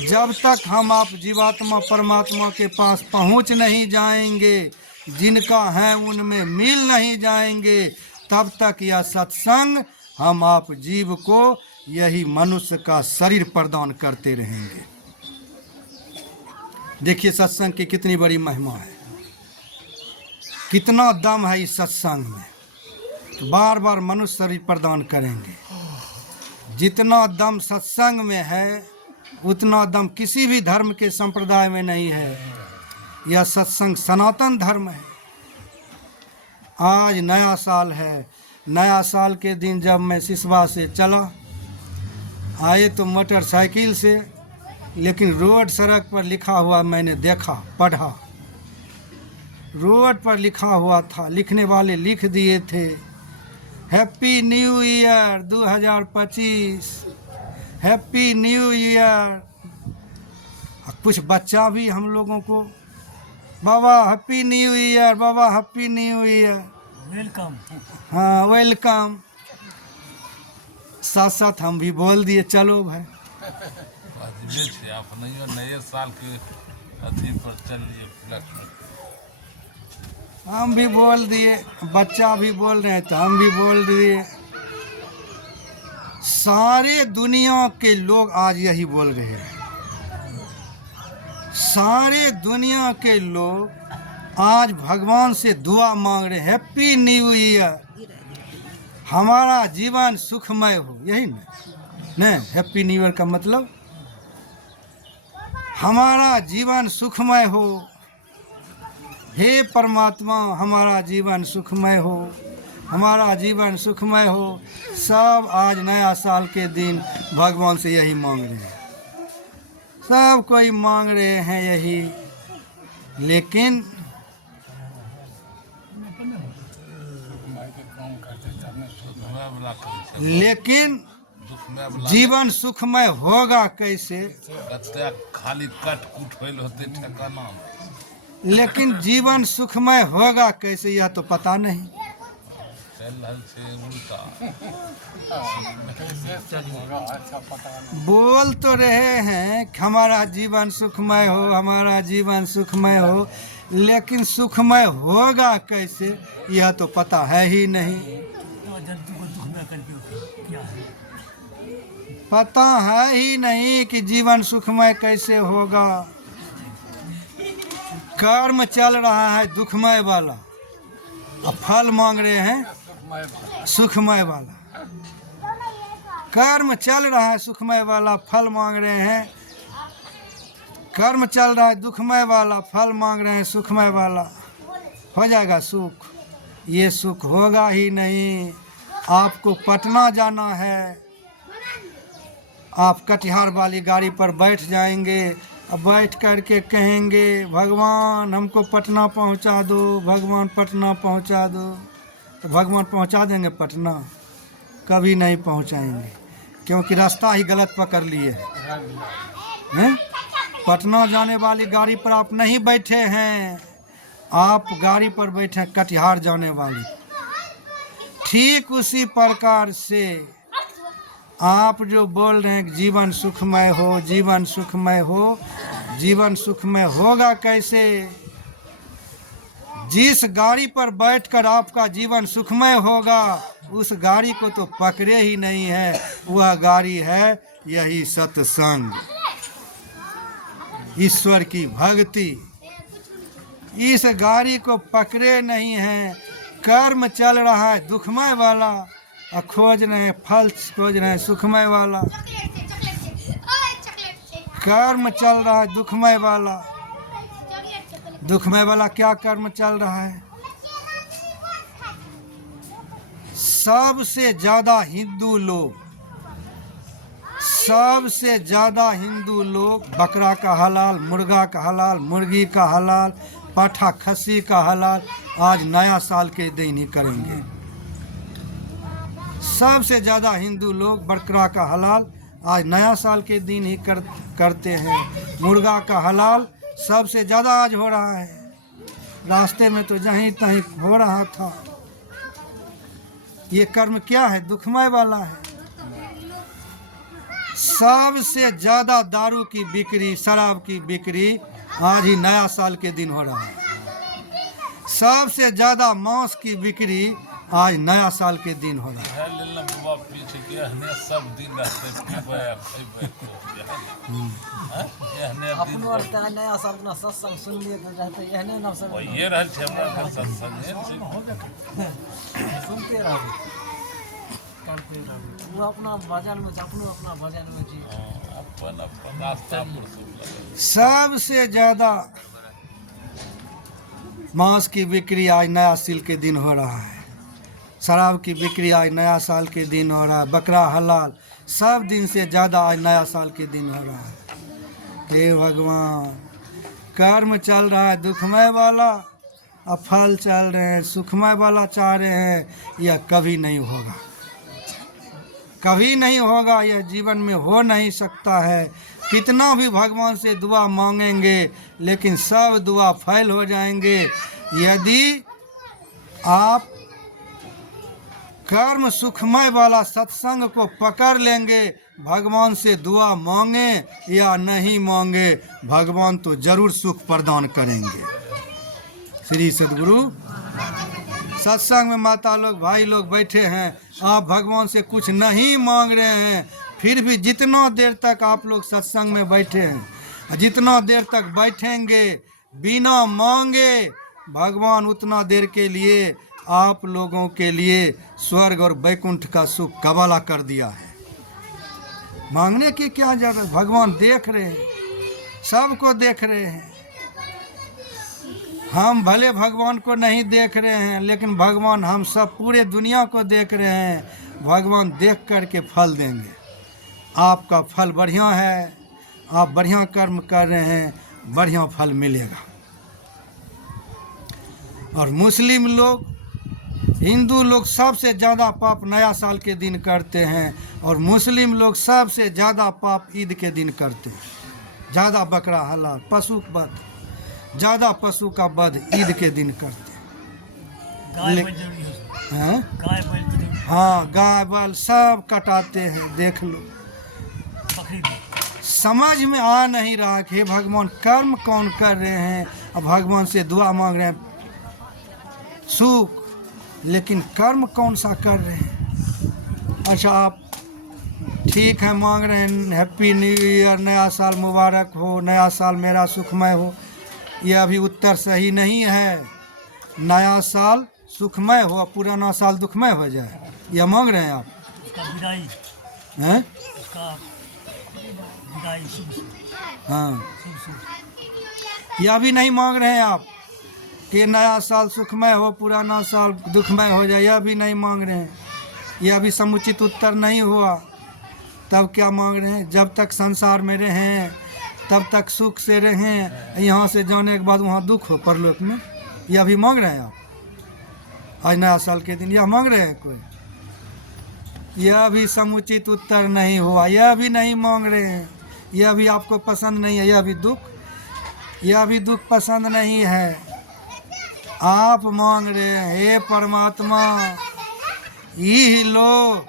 जब तक हम आप जीवात्मा परमात्मा के पास पहुंच नहीं जाएंगे, जिनका है उनमें मिल नहीं जाएंगे, तब तक यह सत्संग हम आप जीव को यही मनुष्य का शरीर प्रदान करते रहेंगे। देखिए सत्संग की कितनी बड़ी महिमा है, कितना दम है इस सत्संग में। बार बार मनुष्य शरीर प्रदान करेंगे। जितना दम सत्संग में है उतना दम किसी भी धर्म के संप्रदाय में नहीं है। यह सत्संग सनातन धर्म है। आज नया साल है। नया साल के दिन जब मैं सिसवा से चला, आए तो मोटरसाइकिल से, लेकिन रोड सड़क पर लिखा हुआ मैंने देखा, पढ़ा। रोड पर लिखा हुआ था, लिखने वाले लिख दिए थे, happy new year 2025, happy new year. कुछ बच्चा भी हम लोगों को, बाबा हैप्पी न्यू ईयर, बाबा हैप्पी न्यू ईयर, वेलकम। हाँ वेलकम। साथ साथ हम भी बोल दिए चलो भाई। अजमेर से आप नहीं हो, नए साल के अथी पर चलिए फ्लैट में। हम भी बोल दिए, बच्चा भी बोल रहे तो हम भी बोल दिए। सारे दुनिया के लोग आज यही बोल रहे हैं। सारे दुनिया के लोग आज भगवान से दुआ मांग रहे, हैप्पी न्यू ईयर, हमारा जीवन सुखमय हो। यही ना हैप्पी न्यू ईयर का मतलब, हमारा जीवन सुखमय हो। हे परमात्मा हमारा जीवन सुखमय हो, हमारा जीवन सुखमय हो। सब आज नया साल के दिन भगवान से यही मांग रहे हैं। सब कोई मांग रहे हैं यही, लेकिन माई के काम करते तब न सुख दुखमय वाला करै छै, लेकिन दुखमय वाला जीवन सुखमय होगा कैसे? कते खाली कट कुट होइल होते ठिकाना, लेकिन जीवन सुखमय होगा कैसे यह तो पता नहीं। चल रहल छै उल्टा। कैसे होगा अच्छा पता नहीं। बोल तो रहे हैं कि हमारा जीवन सुखमय हो, हमारा जीवन सुखमय हो, लेकिन सुखमय होगा कैसे यह तो पता है ही नहीं। पता है ही नहीं कि जीवन सुखमय कैसे होगा। कर्म चल रहा है दुखमय वाला, अब फल मांग रहे हैं सुखमय वाला। कर्म चल रहा है सुखमय वाला, फल मांग रहे हैं। कर्म चल रहा है दुखमय वाला, फल मांग रहे हैं सुखमय वाला। हो जाएगा सुख? ये सुख होगा ही नहीं। आपको पटना जाना है, आप कटिहार वाली गाड़ी पर बैठ जाएंगे, अब बैठ करके कहेंगे भगवान हमको पटना पहुंचा दो, भगवान पटना पहुंचा दो, तो भगवान पहुंचा देंगे पटना? कभी नहीं पहुंचाएंगे, क्योंकि रास्ता ही गलत पकड़ लिए हैं। पटना जाने वाली गाड़ी पर आप नहीं बैठे हैं, आप गाड़ी पर बैठे हैं कटिहार जाने वाली। ठीक उसी प्रकार से आप जो बोल रहे हैं कि जीवन सुखमय हो, जीवन सुखमय हो, जीवन सुखमय होगा कैसे? जिस गाड़ी पर बैठकर आपका जीवन सुखमय होगा उस गाड़ी को तो पकड़े ही नहीं है। वह गाड़ी है यही सत्संग, ईश्वर की भक्ति। इस गाड़ी को पकड़े नहीं हैं। कर्म चल रहा है दुखमय वाला और खोज रहे हैं फल, खोज रहे हैं सुखमय वाला। कर्म चल रहा है दुखमय वाला, दुखमय वाला क्या कर्म चल रहा है? सबसे ज्यादा हिंदू लोग, सबसे ज्यादा हिंदू लोग बकरा का हलाल, मुर्गा का हलाल, मुर्गी का हलाल, पाठा खस्सी का हलाल आज नया साल के दिन ही करेंगे। सबसे ज़्यादा हिंदू लोग बकरा का हलाल आज नया साल के दिन ही करते हैं। मुर्गा का हलाल सबसे ज़्यादा आज हो रहा है। रास्ते में तो जहीं तहीं हो रहा था। ये कर्म क्या है? दुखमय वाला है। सबसे ज़्यादा दारू की बिक्री, शराब की बिक्री आज ही नया साल के दिन हो रहा है। सबसे ज़्यादा मांस की बिक्री आज नया साल के दिन हो रहा है। सब दिन रहते अपनो और का नया साल ना सत्संग सुन लिए तो रहते एहने ना सब ये रहल छै हमरा घर सत्संग सुनते रहो, करते रहो। वो अपना भजन में, अपनो अपना भजन में जी अपन अपन रास्ता पर सब। सबसे ज़्यादा मांस की बिक्री आज नया साल के दिन हो रहा है। शराब की बिक्री आज नया साल के दिन हो रहा है। बकरा हलाल सब दिन से ज़्यादा आज नया साल के दिन हो रहा है। हे भगवान, कर्म चल रहा है दुखमय वाला और फल चल रहे हैं सुखमय वाला। चाह रहे हैं यह कभी नहीं होगा, कभी नहीं होगा। यह जीवन में हो नहीं सकता है। कितना भी भगवान से दुआ मांगेंगे लेकिन सब दुआ फेल हो जाएंगे। यदि आप कर्म सुखमय वाला सत्संग को पकड़ लेंगे, भगवान से दुआ मांगे या नहीं मांगे, भगवान तो जरूर सुख प्रदान करेंगे। श्री सद्गुरु सत्संग में माता लोग, भाई लोग बैठे हैं, आप भगवान से कुछ नहीं मांग रहे हैं, फिर भी जितना देर तक आप लोग सत्संग में बैठे हैं, जितना देर तक बैठेंगे बिना मांगे, भगवान उतना देर के लिए आप लोगों के लिए स्वर्ग और वैकुंठ का सुख कबाला कर दिया है। मांगने की क्या जरूरत? भगवान देख रहे हैं, सबको देख रहे हैं। हम भले भगवान को नहीं देख रहे हैं, लेकिन भगवान हम सब पूरे दुनिया को देख रहे हैं। भगवान देख कर के फल देंगे। आपका फल बढ़िया है, आप बढ़िया कर्म कर रहे हैं, बढ़िया फल मिलेगा। और मुस्लिम लोग, हिंदू लोग सबसे ज़्यादा पाप नया साल के दिन करते हैं, और मुस्लिम लोग सबसे ज़्यादा पाप ईद के दिन करते हैं। ज़्यादा बकरा हलाल, पशु वध, ज़्यादा पशु का वध ईद के दिन करते हैं। हैं? हाँ, गाय बैल सब कटाते हैं, देख लो। समझ में आ नहीं रहा कि हे भगवान कर्म कौन कर रहे हैं, और भगवान से दुआ मांग रहे हैं सुख, लेकिन कर्म कौन सा कर रहे हैं। अच्छा, आप ठीक है मांग रहे हैं हैप्पी न्यू ईयर, नया साल मुबारक हो, नया साल मेरा सुखमय हो, यह अभी उत्तर सही नहीं है। नया साल सुखमय हो और पुराना साल दुखमय हो जाए, यह मांग रहे हैं आप? हैं? हाँ, यह भी नहीं मांग रहे हैं आप कि नया साल सुखमय हो, पुराना साल दुखमय हो जाए, यह भी नहीं मांग रहे हैं। यह भी समुचित उत्तर नहीं हुआ। तब क्या मांग रहे हैं? जब तक संसार में रहें तब तक सुख से रहें, यहाँ से जाने के बाद वहाँ दुख हो परलोक में, यह भी मांग रहे हैं आप? आज नया साल के दिन यह मांग रहे हैं कोई? यह भी समुचित उत्तर नहीं हुआ। यह भी नहीं मांग रहे हैं, यह भी आपको पसंद नहीं है। यह भी दुख पसंद नहीं है। आप मांग रहे हैं हे परमात्मा यही लो,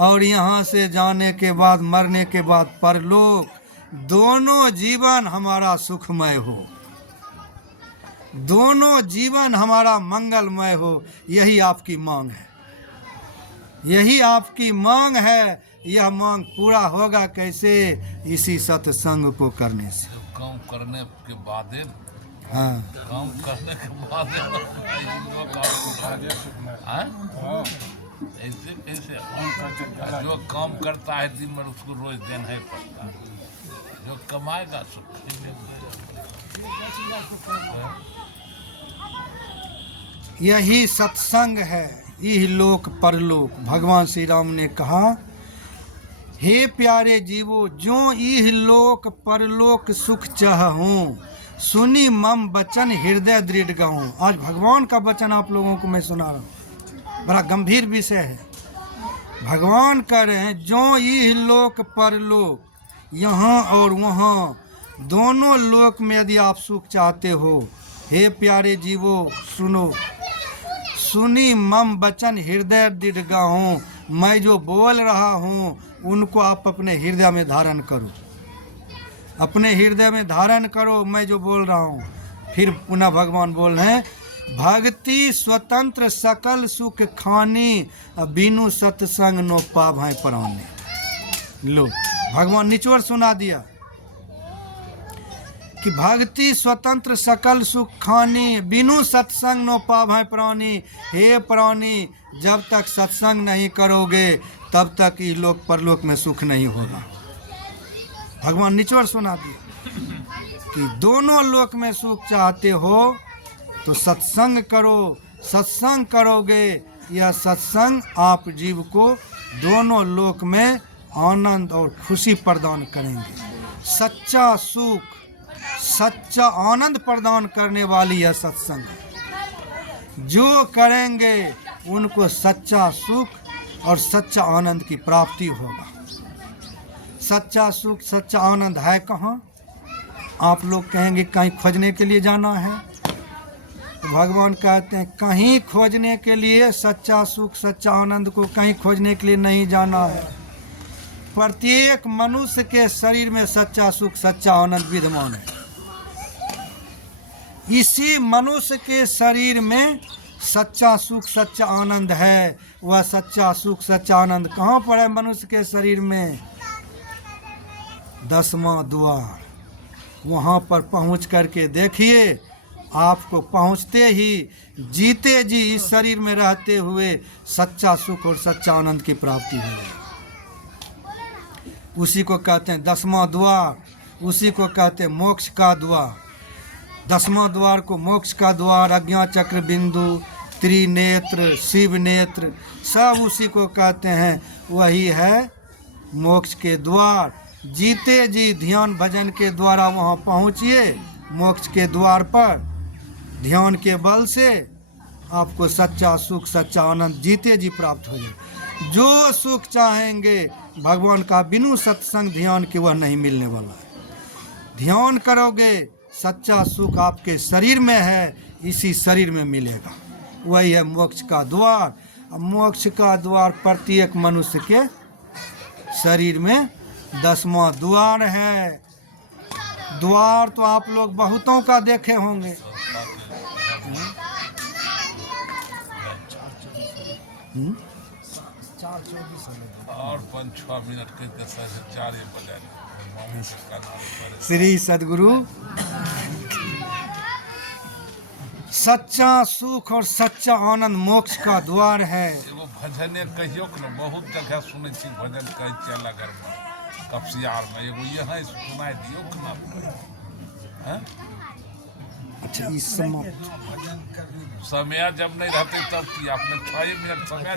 और यहाँ से जाने के बाद, मरने के बाद परलोक, दोनों जीवन हमारा सुखमय हो, दोनों जीवन हमारा मंगलमय हो। यही आपकी मांग है, यही आपकी मांग है। यह मांग पूरा होगा कैसे? इसी सत्संग को करने से। काम करने के बाद, हाँ, काम करने के बाद ऐसे कैसे जो काम करता है दिन भर उसको रोज देना ही पड़ता है। जो कमाएगा सुख। यही सत्संग है, यही लोक परलोक। भगवान श्री राम ने कहा हे प्यारे जीवो, जो इह लोक परलोक सुख चाहूं, सुनी मम बचन हृदय दृढ़ गहूं। आज भगवान का वचन आप लोगों को मैं सुना रहा हूँ, बड़ा गंभीर विषय है। भगवान कह रहे हैं जो इह लोक परलोक, यहाँ और वहाँ दोनों लोक में यदि आप सुख चाहते हो, हे प्यारे जीवो सुनो, सुनी मम वचन हृदय दृढ़ गहूं। मैं जो बोल रहा हूँ उनको आप अपने हृदय में धारण करो, अपने हृदय में धारण करो मैं जो बोल रहा हूँ। फिर पुनः भगवान बोल रहे हैं भक्ति स्वतंत्र सकल सुख खानी, बिनु सत्संग नो पाभै प्राणी। लो, भगवान निचोड़ सुना दिया कि भक्ति स्वतंत्र सकल सुख खानी, बिनु सत्संग नो पाभै प्राणी। हे प्राणी, जब तक सत्संग नहीं करोगे तब तक इस लोक परलोक में सुख नहीं होगा। भगवान निचोड़ सुना दिया कि दोनों लोक में सुख चाहते हो तो सत्संग करो। सत्संग करोगे, यह सत्संग आप जीव को दोनों लोक में आनंद और खुशी प्रदान करेंगे। सच्चा सुख, सच्चा आनंद प्रदान करने वाली यह सत्संग है। जो करेंगे उनको सच्चा सुख और सच्चा आनंद की प्राप्ति होगा। सच्चा सुख, सच्चा आनंद है कहाँ? आप लोग कहेंगे कहीं खोजने के लिए जाना है, तो भगवान कहते हैं कहीं खोजने के लिए, सच्चा सुख सच्चा आनंद को कहीं खोजने के लिए नहीं जाना है। प्रत्येक मनुष्य के शरीर में सच्चा सुख सच्चा आनंद विद्यमान है। इसी मनुष्य के शरीर में सच्चा सुख सच्चा आनंद है। वह सच्चा सुख सच्चा आनंद कहाँ पर है मनुष्य के शरीर में? 10वां द्वार। वहाँ पर पहुँच करके देखिए, आपको पहुँचते ही जीते जी इस शरीर में रहते हुए सच्चा सुख और सच्चा आनंद की प्राप्ति हो जाए। उसी को कहते हैं 10वां द्वार, उसी को कहते हैं मोक्ष का द्वार। 10वां द्वार को मोक्ष का द्वार, अज्ञा चक्र बिंदु, त्रिनेत्र, शिव नेत्र, सब उसी को कहते हैं। वही है मोक्ष के द्वार। जीते जी ध्यान भजन के द्वारा वहाँ पहुँचिए मोक्ष के द्वार पर। ध्यान के बल से आपको सच्चा सुख सच्चा आनंद जीते जी प्राप्त हो जाए। जो सुख चाहेंगे भगवान का बिनु सत्संग ध्यान के वह नहीं मिलने वाला है। ध्यान करोगे सच्चा सुख आपके शरीर में है, इसी शरीर में मिलेगा। वही है मोक्ष का द्वार। मोक्ष का द्वार प्रत्येक मनुष्य के शरीर में 10वां द्वार है। द्वार तो आप लोग बहुतों का देखे होंगे। और 5-6 मिनट के 4 बजे श्री सद्गुरु सच्चा सुख और सच्चा आनंद मोक्ष का द्वार है। एगो भजने कहियो कि न बहुत जगह सुनै छी भजन कहै छी अलग घर में कपसियार में एगो यहाँ सुनाई दियो कि ना। अच्छा इस समय समय जब नहीं रहते तब की आपने 6 मिनट समय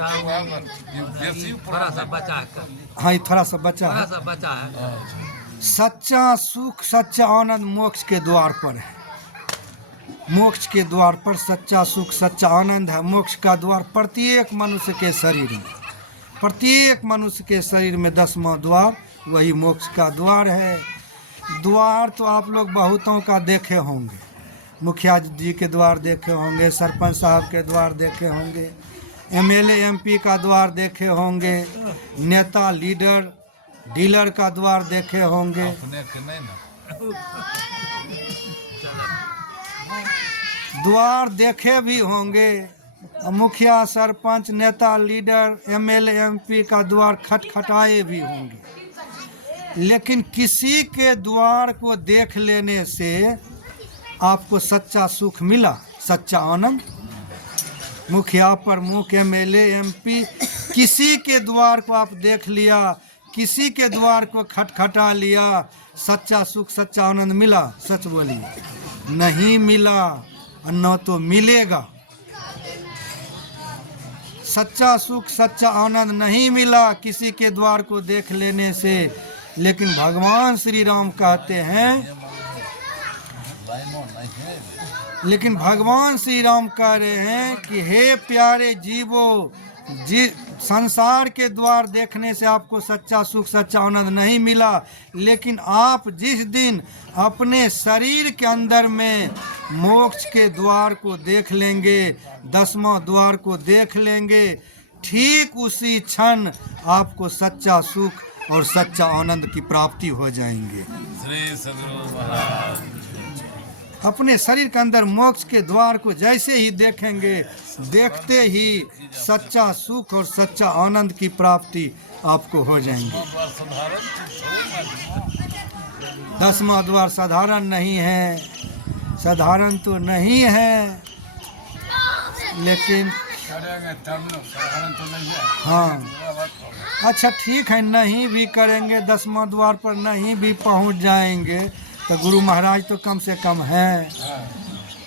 बेसी थोड़ा सा बचा कर, हाँ ये थोड़ा सा बचा थोड़ा है। सा बचा है। सच्चा सुख सच्चा आनंद मोक्ष के द्वार पर है। मोक्ष के द्वार पर सच्चा सुख सच्चा आनंद है। मोक्ष का द्वार प्रत्येक मनुष्य के शरीर में, प्रत्येक मनुष्य के शरीर में 10वां द्वार वही मोक्ष का द्वार है। द्वार तो आप लोग बहुतों का देखे होंगे। मुखिया जी के द्वार देखे होंगे, सरपंच साहब के द्वार देखे होंगे, एमएलए एमपी का द्वार देखे होंगे, नेता लीडर डीलर का द्वार देखे होंगे। अपने के नहीं ना द्वार देखे भी होंगे। मुखिया सरपंच नेता लीडर एमएलए एमपी का द्वार खटखटाए भी होंगे। लेकिन किसी के द्वार को देख लेने से आपको सच्चा सुख मिला, सच्चा आनंद। मुखिया प्रमुख एमएलए एमपी किसी के द्वार को आप देख लिया, किसी के द्वार को खटखटा लिया, सच्चा सुख सच्चा आनंद मिला? सच बोलिए नहीं मिला, न तो मिलेगा। सच्चा सुख सच्चा आनंद नहीं मिला किसी के द्वार को देख लेने से। लेकिन भगवान श्री राम कहते हैं, लेकिन भगवान श्री राम कह रहे हैं कि हे प्यारे जीवो, संसार के द्वार देखने से आपको सच्चा सुख सच्चा आनंद नहीं मिला। लेकिन आप जिस दिन अपने शरीर के अंदर में मोक्ष के द्वार को देख लेंगे, 10वां द्वार को देख लेंगे, ठीक उसी क्षण आपको सच्चा सुख और सच्चा आनंद की प्राप्ति हो जाएंगे। श्री सद्गुरु महाराज अपने शरीर के अंदर मोक्ष के द्वार को जैसे ही देखेंगे, देखते ही सच्चा सुख और सच्चा आनंद की प्राप्ति आपको हो जाएंगे। 10वां द्वार साधारण नहीं है, साधारण तो नहीं है, लेकिन करेंगे तब ना, साधारण तो नहीं है। हाँ अच्छा ठीक है, नहीं भी करेंगे 10वां द्वार पर नहीं भी पहुंच जाएंगे तो गुरु महाराज तो कम से कम हैं,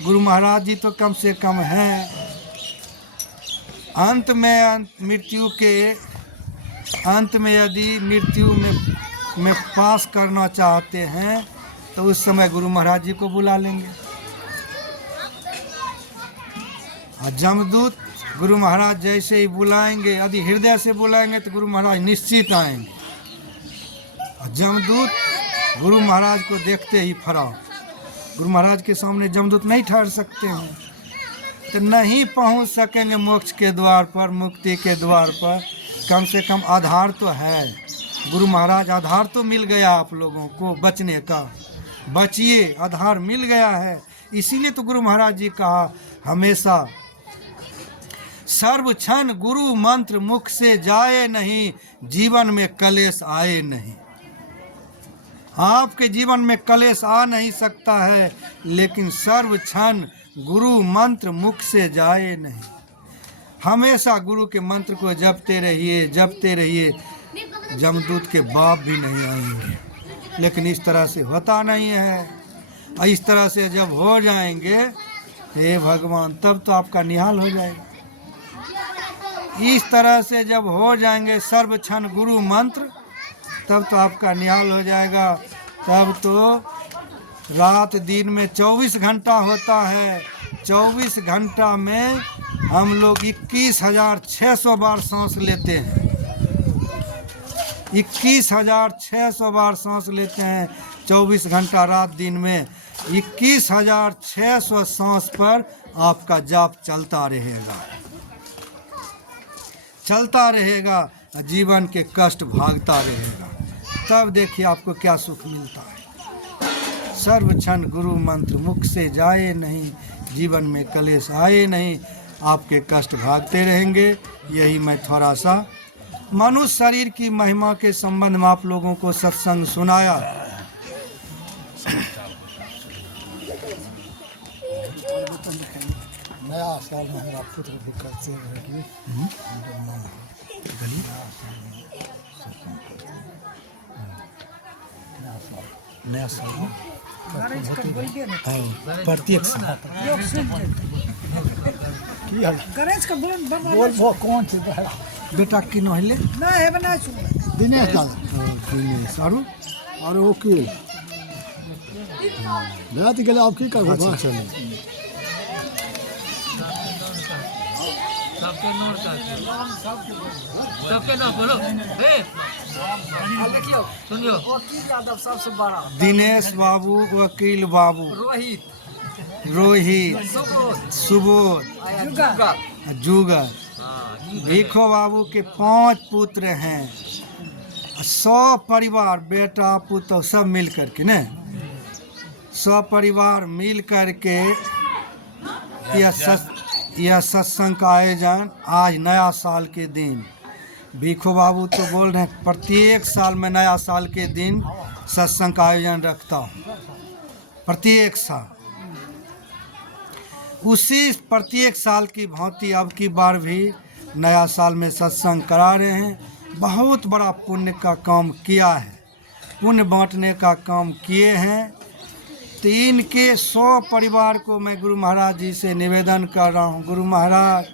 गुरु महाराज जी तो कम से कम हैं। अंत में मृत्यु के अंत में यदि मृत्यु में पास करना चाहते हैं तो उस समय गुरु महाराज जी को बुला लेंगे। और जमदूत गुरु महाराज जैसे ही बुलाएंगे, यदि हृदय से बुलाएंगे तो गुरु महाराज निश्चित आएंगे। और जमदूत गुरु महाराज को देखते ही फरार। गुरु महाराज के सामने जमदूत नहीं ठहर सकते हैं, तो नहीं पहुंच सकेंगे मोक्ष के द्वार पर, मुक्ति के द्वार पर। कम से कम आधार तो है, गुरु महाराज आधार तो मिल गया आप लोगों को बचने का। बचिए, आधार मिल गया है। इसीलिए तो गुरु महाराज जी कहा हमेशा सर्व क्षण गुरु मंत्र मुख से जाए नहीं, जीवन में कलेश आए नहीं। आपके जीवन में कलेश आ नहीं सकता है, लेकिन सर्व क्षण गुरु मंत्र मुख से जाए नहीं। हमेशा गुरु के मंत्र को जपते रहिए, जपते रहिए। जमदूत के बाप भी नहीं आएंगे, लेकिन इस तरह से होता नहीं है। और इस तरह से जब हो जाएंगे, हे भगवान, तब तो आपका निहाल हो जाएगा। इस तरह से जब हो जाएंगे सर्व क्षण गुरु मंत्र तब तो आपका निहाल हो जाएगा। तब तो रात दिन में 24 घंटा होता है। 24 घंटा में हम लोग 21,600 बार सांस लेते हैं। 21,600 बार सांस लेते हैं 24 घंटा रात दिन में। 21,600 सांस पर आपका जाप चलता रहेगा, चलता रहेगा, जीवन के कष्ट भागता रहेगा। तब देखिए आपको क्या सुख मिलता है। सर्व क्षण गुरु मंत्र मुख से जाए नहीं, जीवन में कलेश आए नहीं, आपके कष्ट भागते रहेंगे। यही मैं थोड़ा सा मनुष्य शरीर की महिमा के संबंध में आप लोगों को सत्संग सुनाया। नया साल में हमारा पुत्र भी करते रहेगी। नया साल प्रत्येक साल गणेश का बोल वो कौन से बेटा की नहले ना है बना दिनेश का दिनेश आरु और ओके रात के लिए आप की करबो? अच्छा चलो सबके नोट करके सबके नाम बोलो। देखियो सुनियो, वकील यादव सबसे बड़ा, दिनेश बाबू, वकील बाबू, रोहित, सुबोध, जुगर, भीखो बाबू के 5 पुत्र हैं। 100 परिवार, बेटा पुत्र सब मिल करके न 100 परिवार मिल करके यह सत्संग का आयोजन आज नया साल के दिन। भीखो बाबू तो बोल रहे हैं प्रत्येक साल में नया साल के दिन सत्संग का आयोजन रखता हूँ, प्रत्येक साल। उसी प्रत्येक साल की भांति अब की बार भी नया साल में सत्संग करा रहे हैं। बहुत बड़ा पुण्य का काम किया है, पुण्य बांटने का काम किए हैं। तो इनके 100 परिवार को मैं गुरु महाराज जी से निवेदन कर रहा हूँ, गुरु महाराज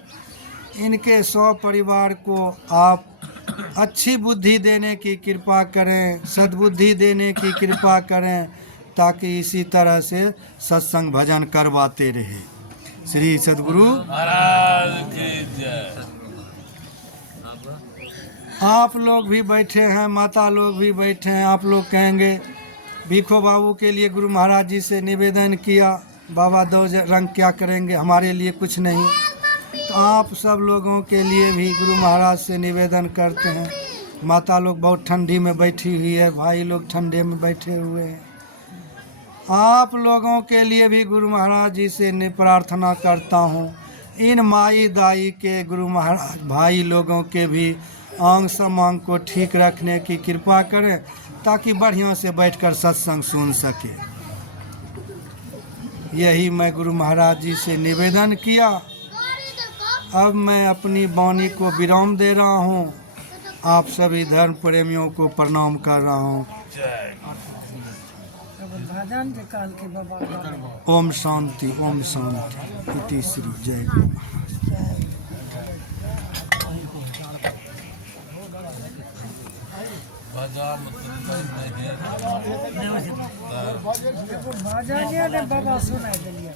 इनके 100 परिवार को आप अच्छी बुद्धि देने की कृपा करें, सद्बुद्धि देने की कृपा करें, ताकि इसी तरह से सत्संग भजन करवाते रहे। श्री सद्गुरु महाराज की जय। आप लोग भी बैठे हैं, माता लोग भी बैठे हैं। आप लोग कहेंगे भीखो बाबू के लिए गुरु महाराज जी से निवेदन किया, बाबा 2 रंग क्या करेंगे, हमारे लिए कुछ नहीं। तो आप सब लोगों के लिए भी गुरु महाराज से निवेदन करते हैं। माता लोग बहुत ठंडी में बैठी हुई है, भाई लोग ठंडे में बैठे हुए हैं। आप लोगों के लिए भी गुरु महाराज जी से प्रार्थना करता हूँ, इन माई दाई के गुरु महाराज भाई लोगों के भी अंग समांग को ठीक रखने की कृपा करें, ताकि बढ़िया से बैठकर सत्संग सुन सके। यही मैं गुरु महाराज जी से निवेदन किया। अब मैं अपनी वाणी को विराम दे रहा हूँ। आप सभी धर्म प्रेमियों को प्रणाम कर रहा हूँ। ओम शांति, ओम शांति। इति श्री जय गुरु महाराज। बाबा सुनाई दिया।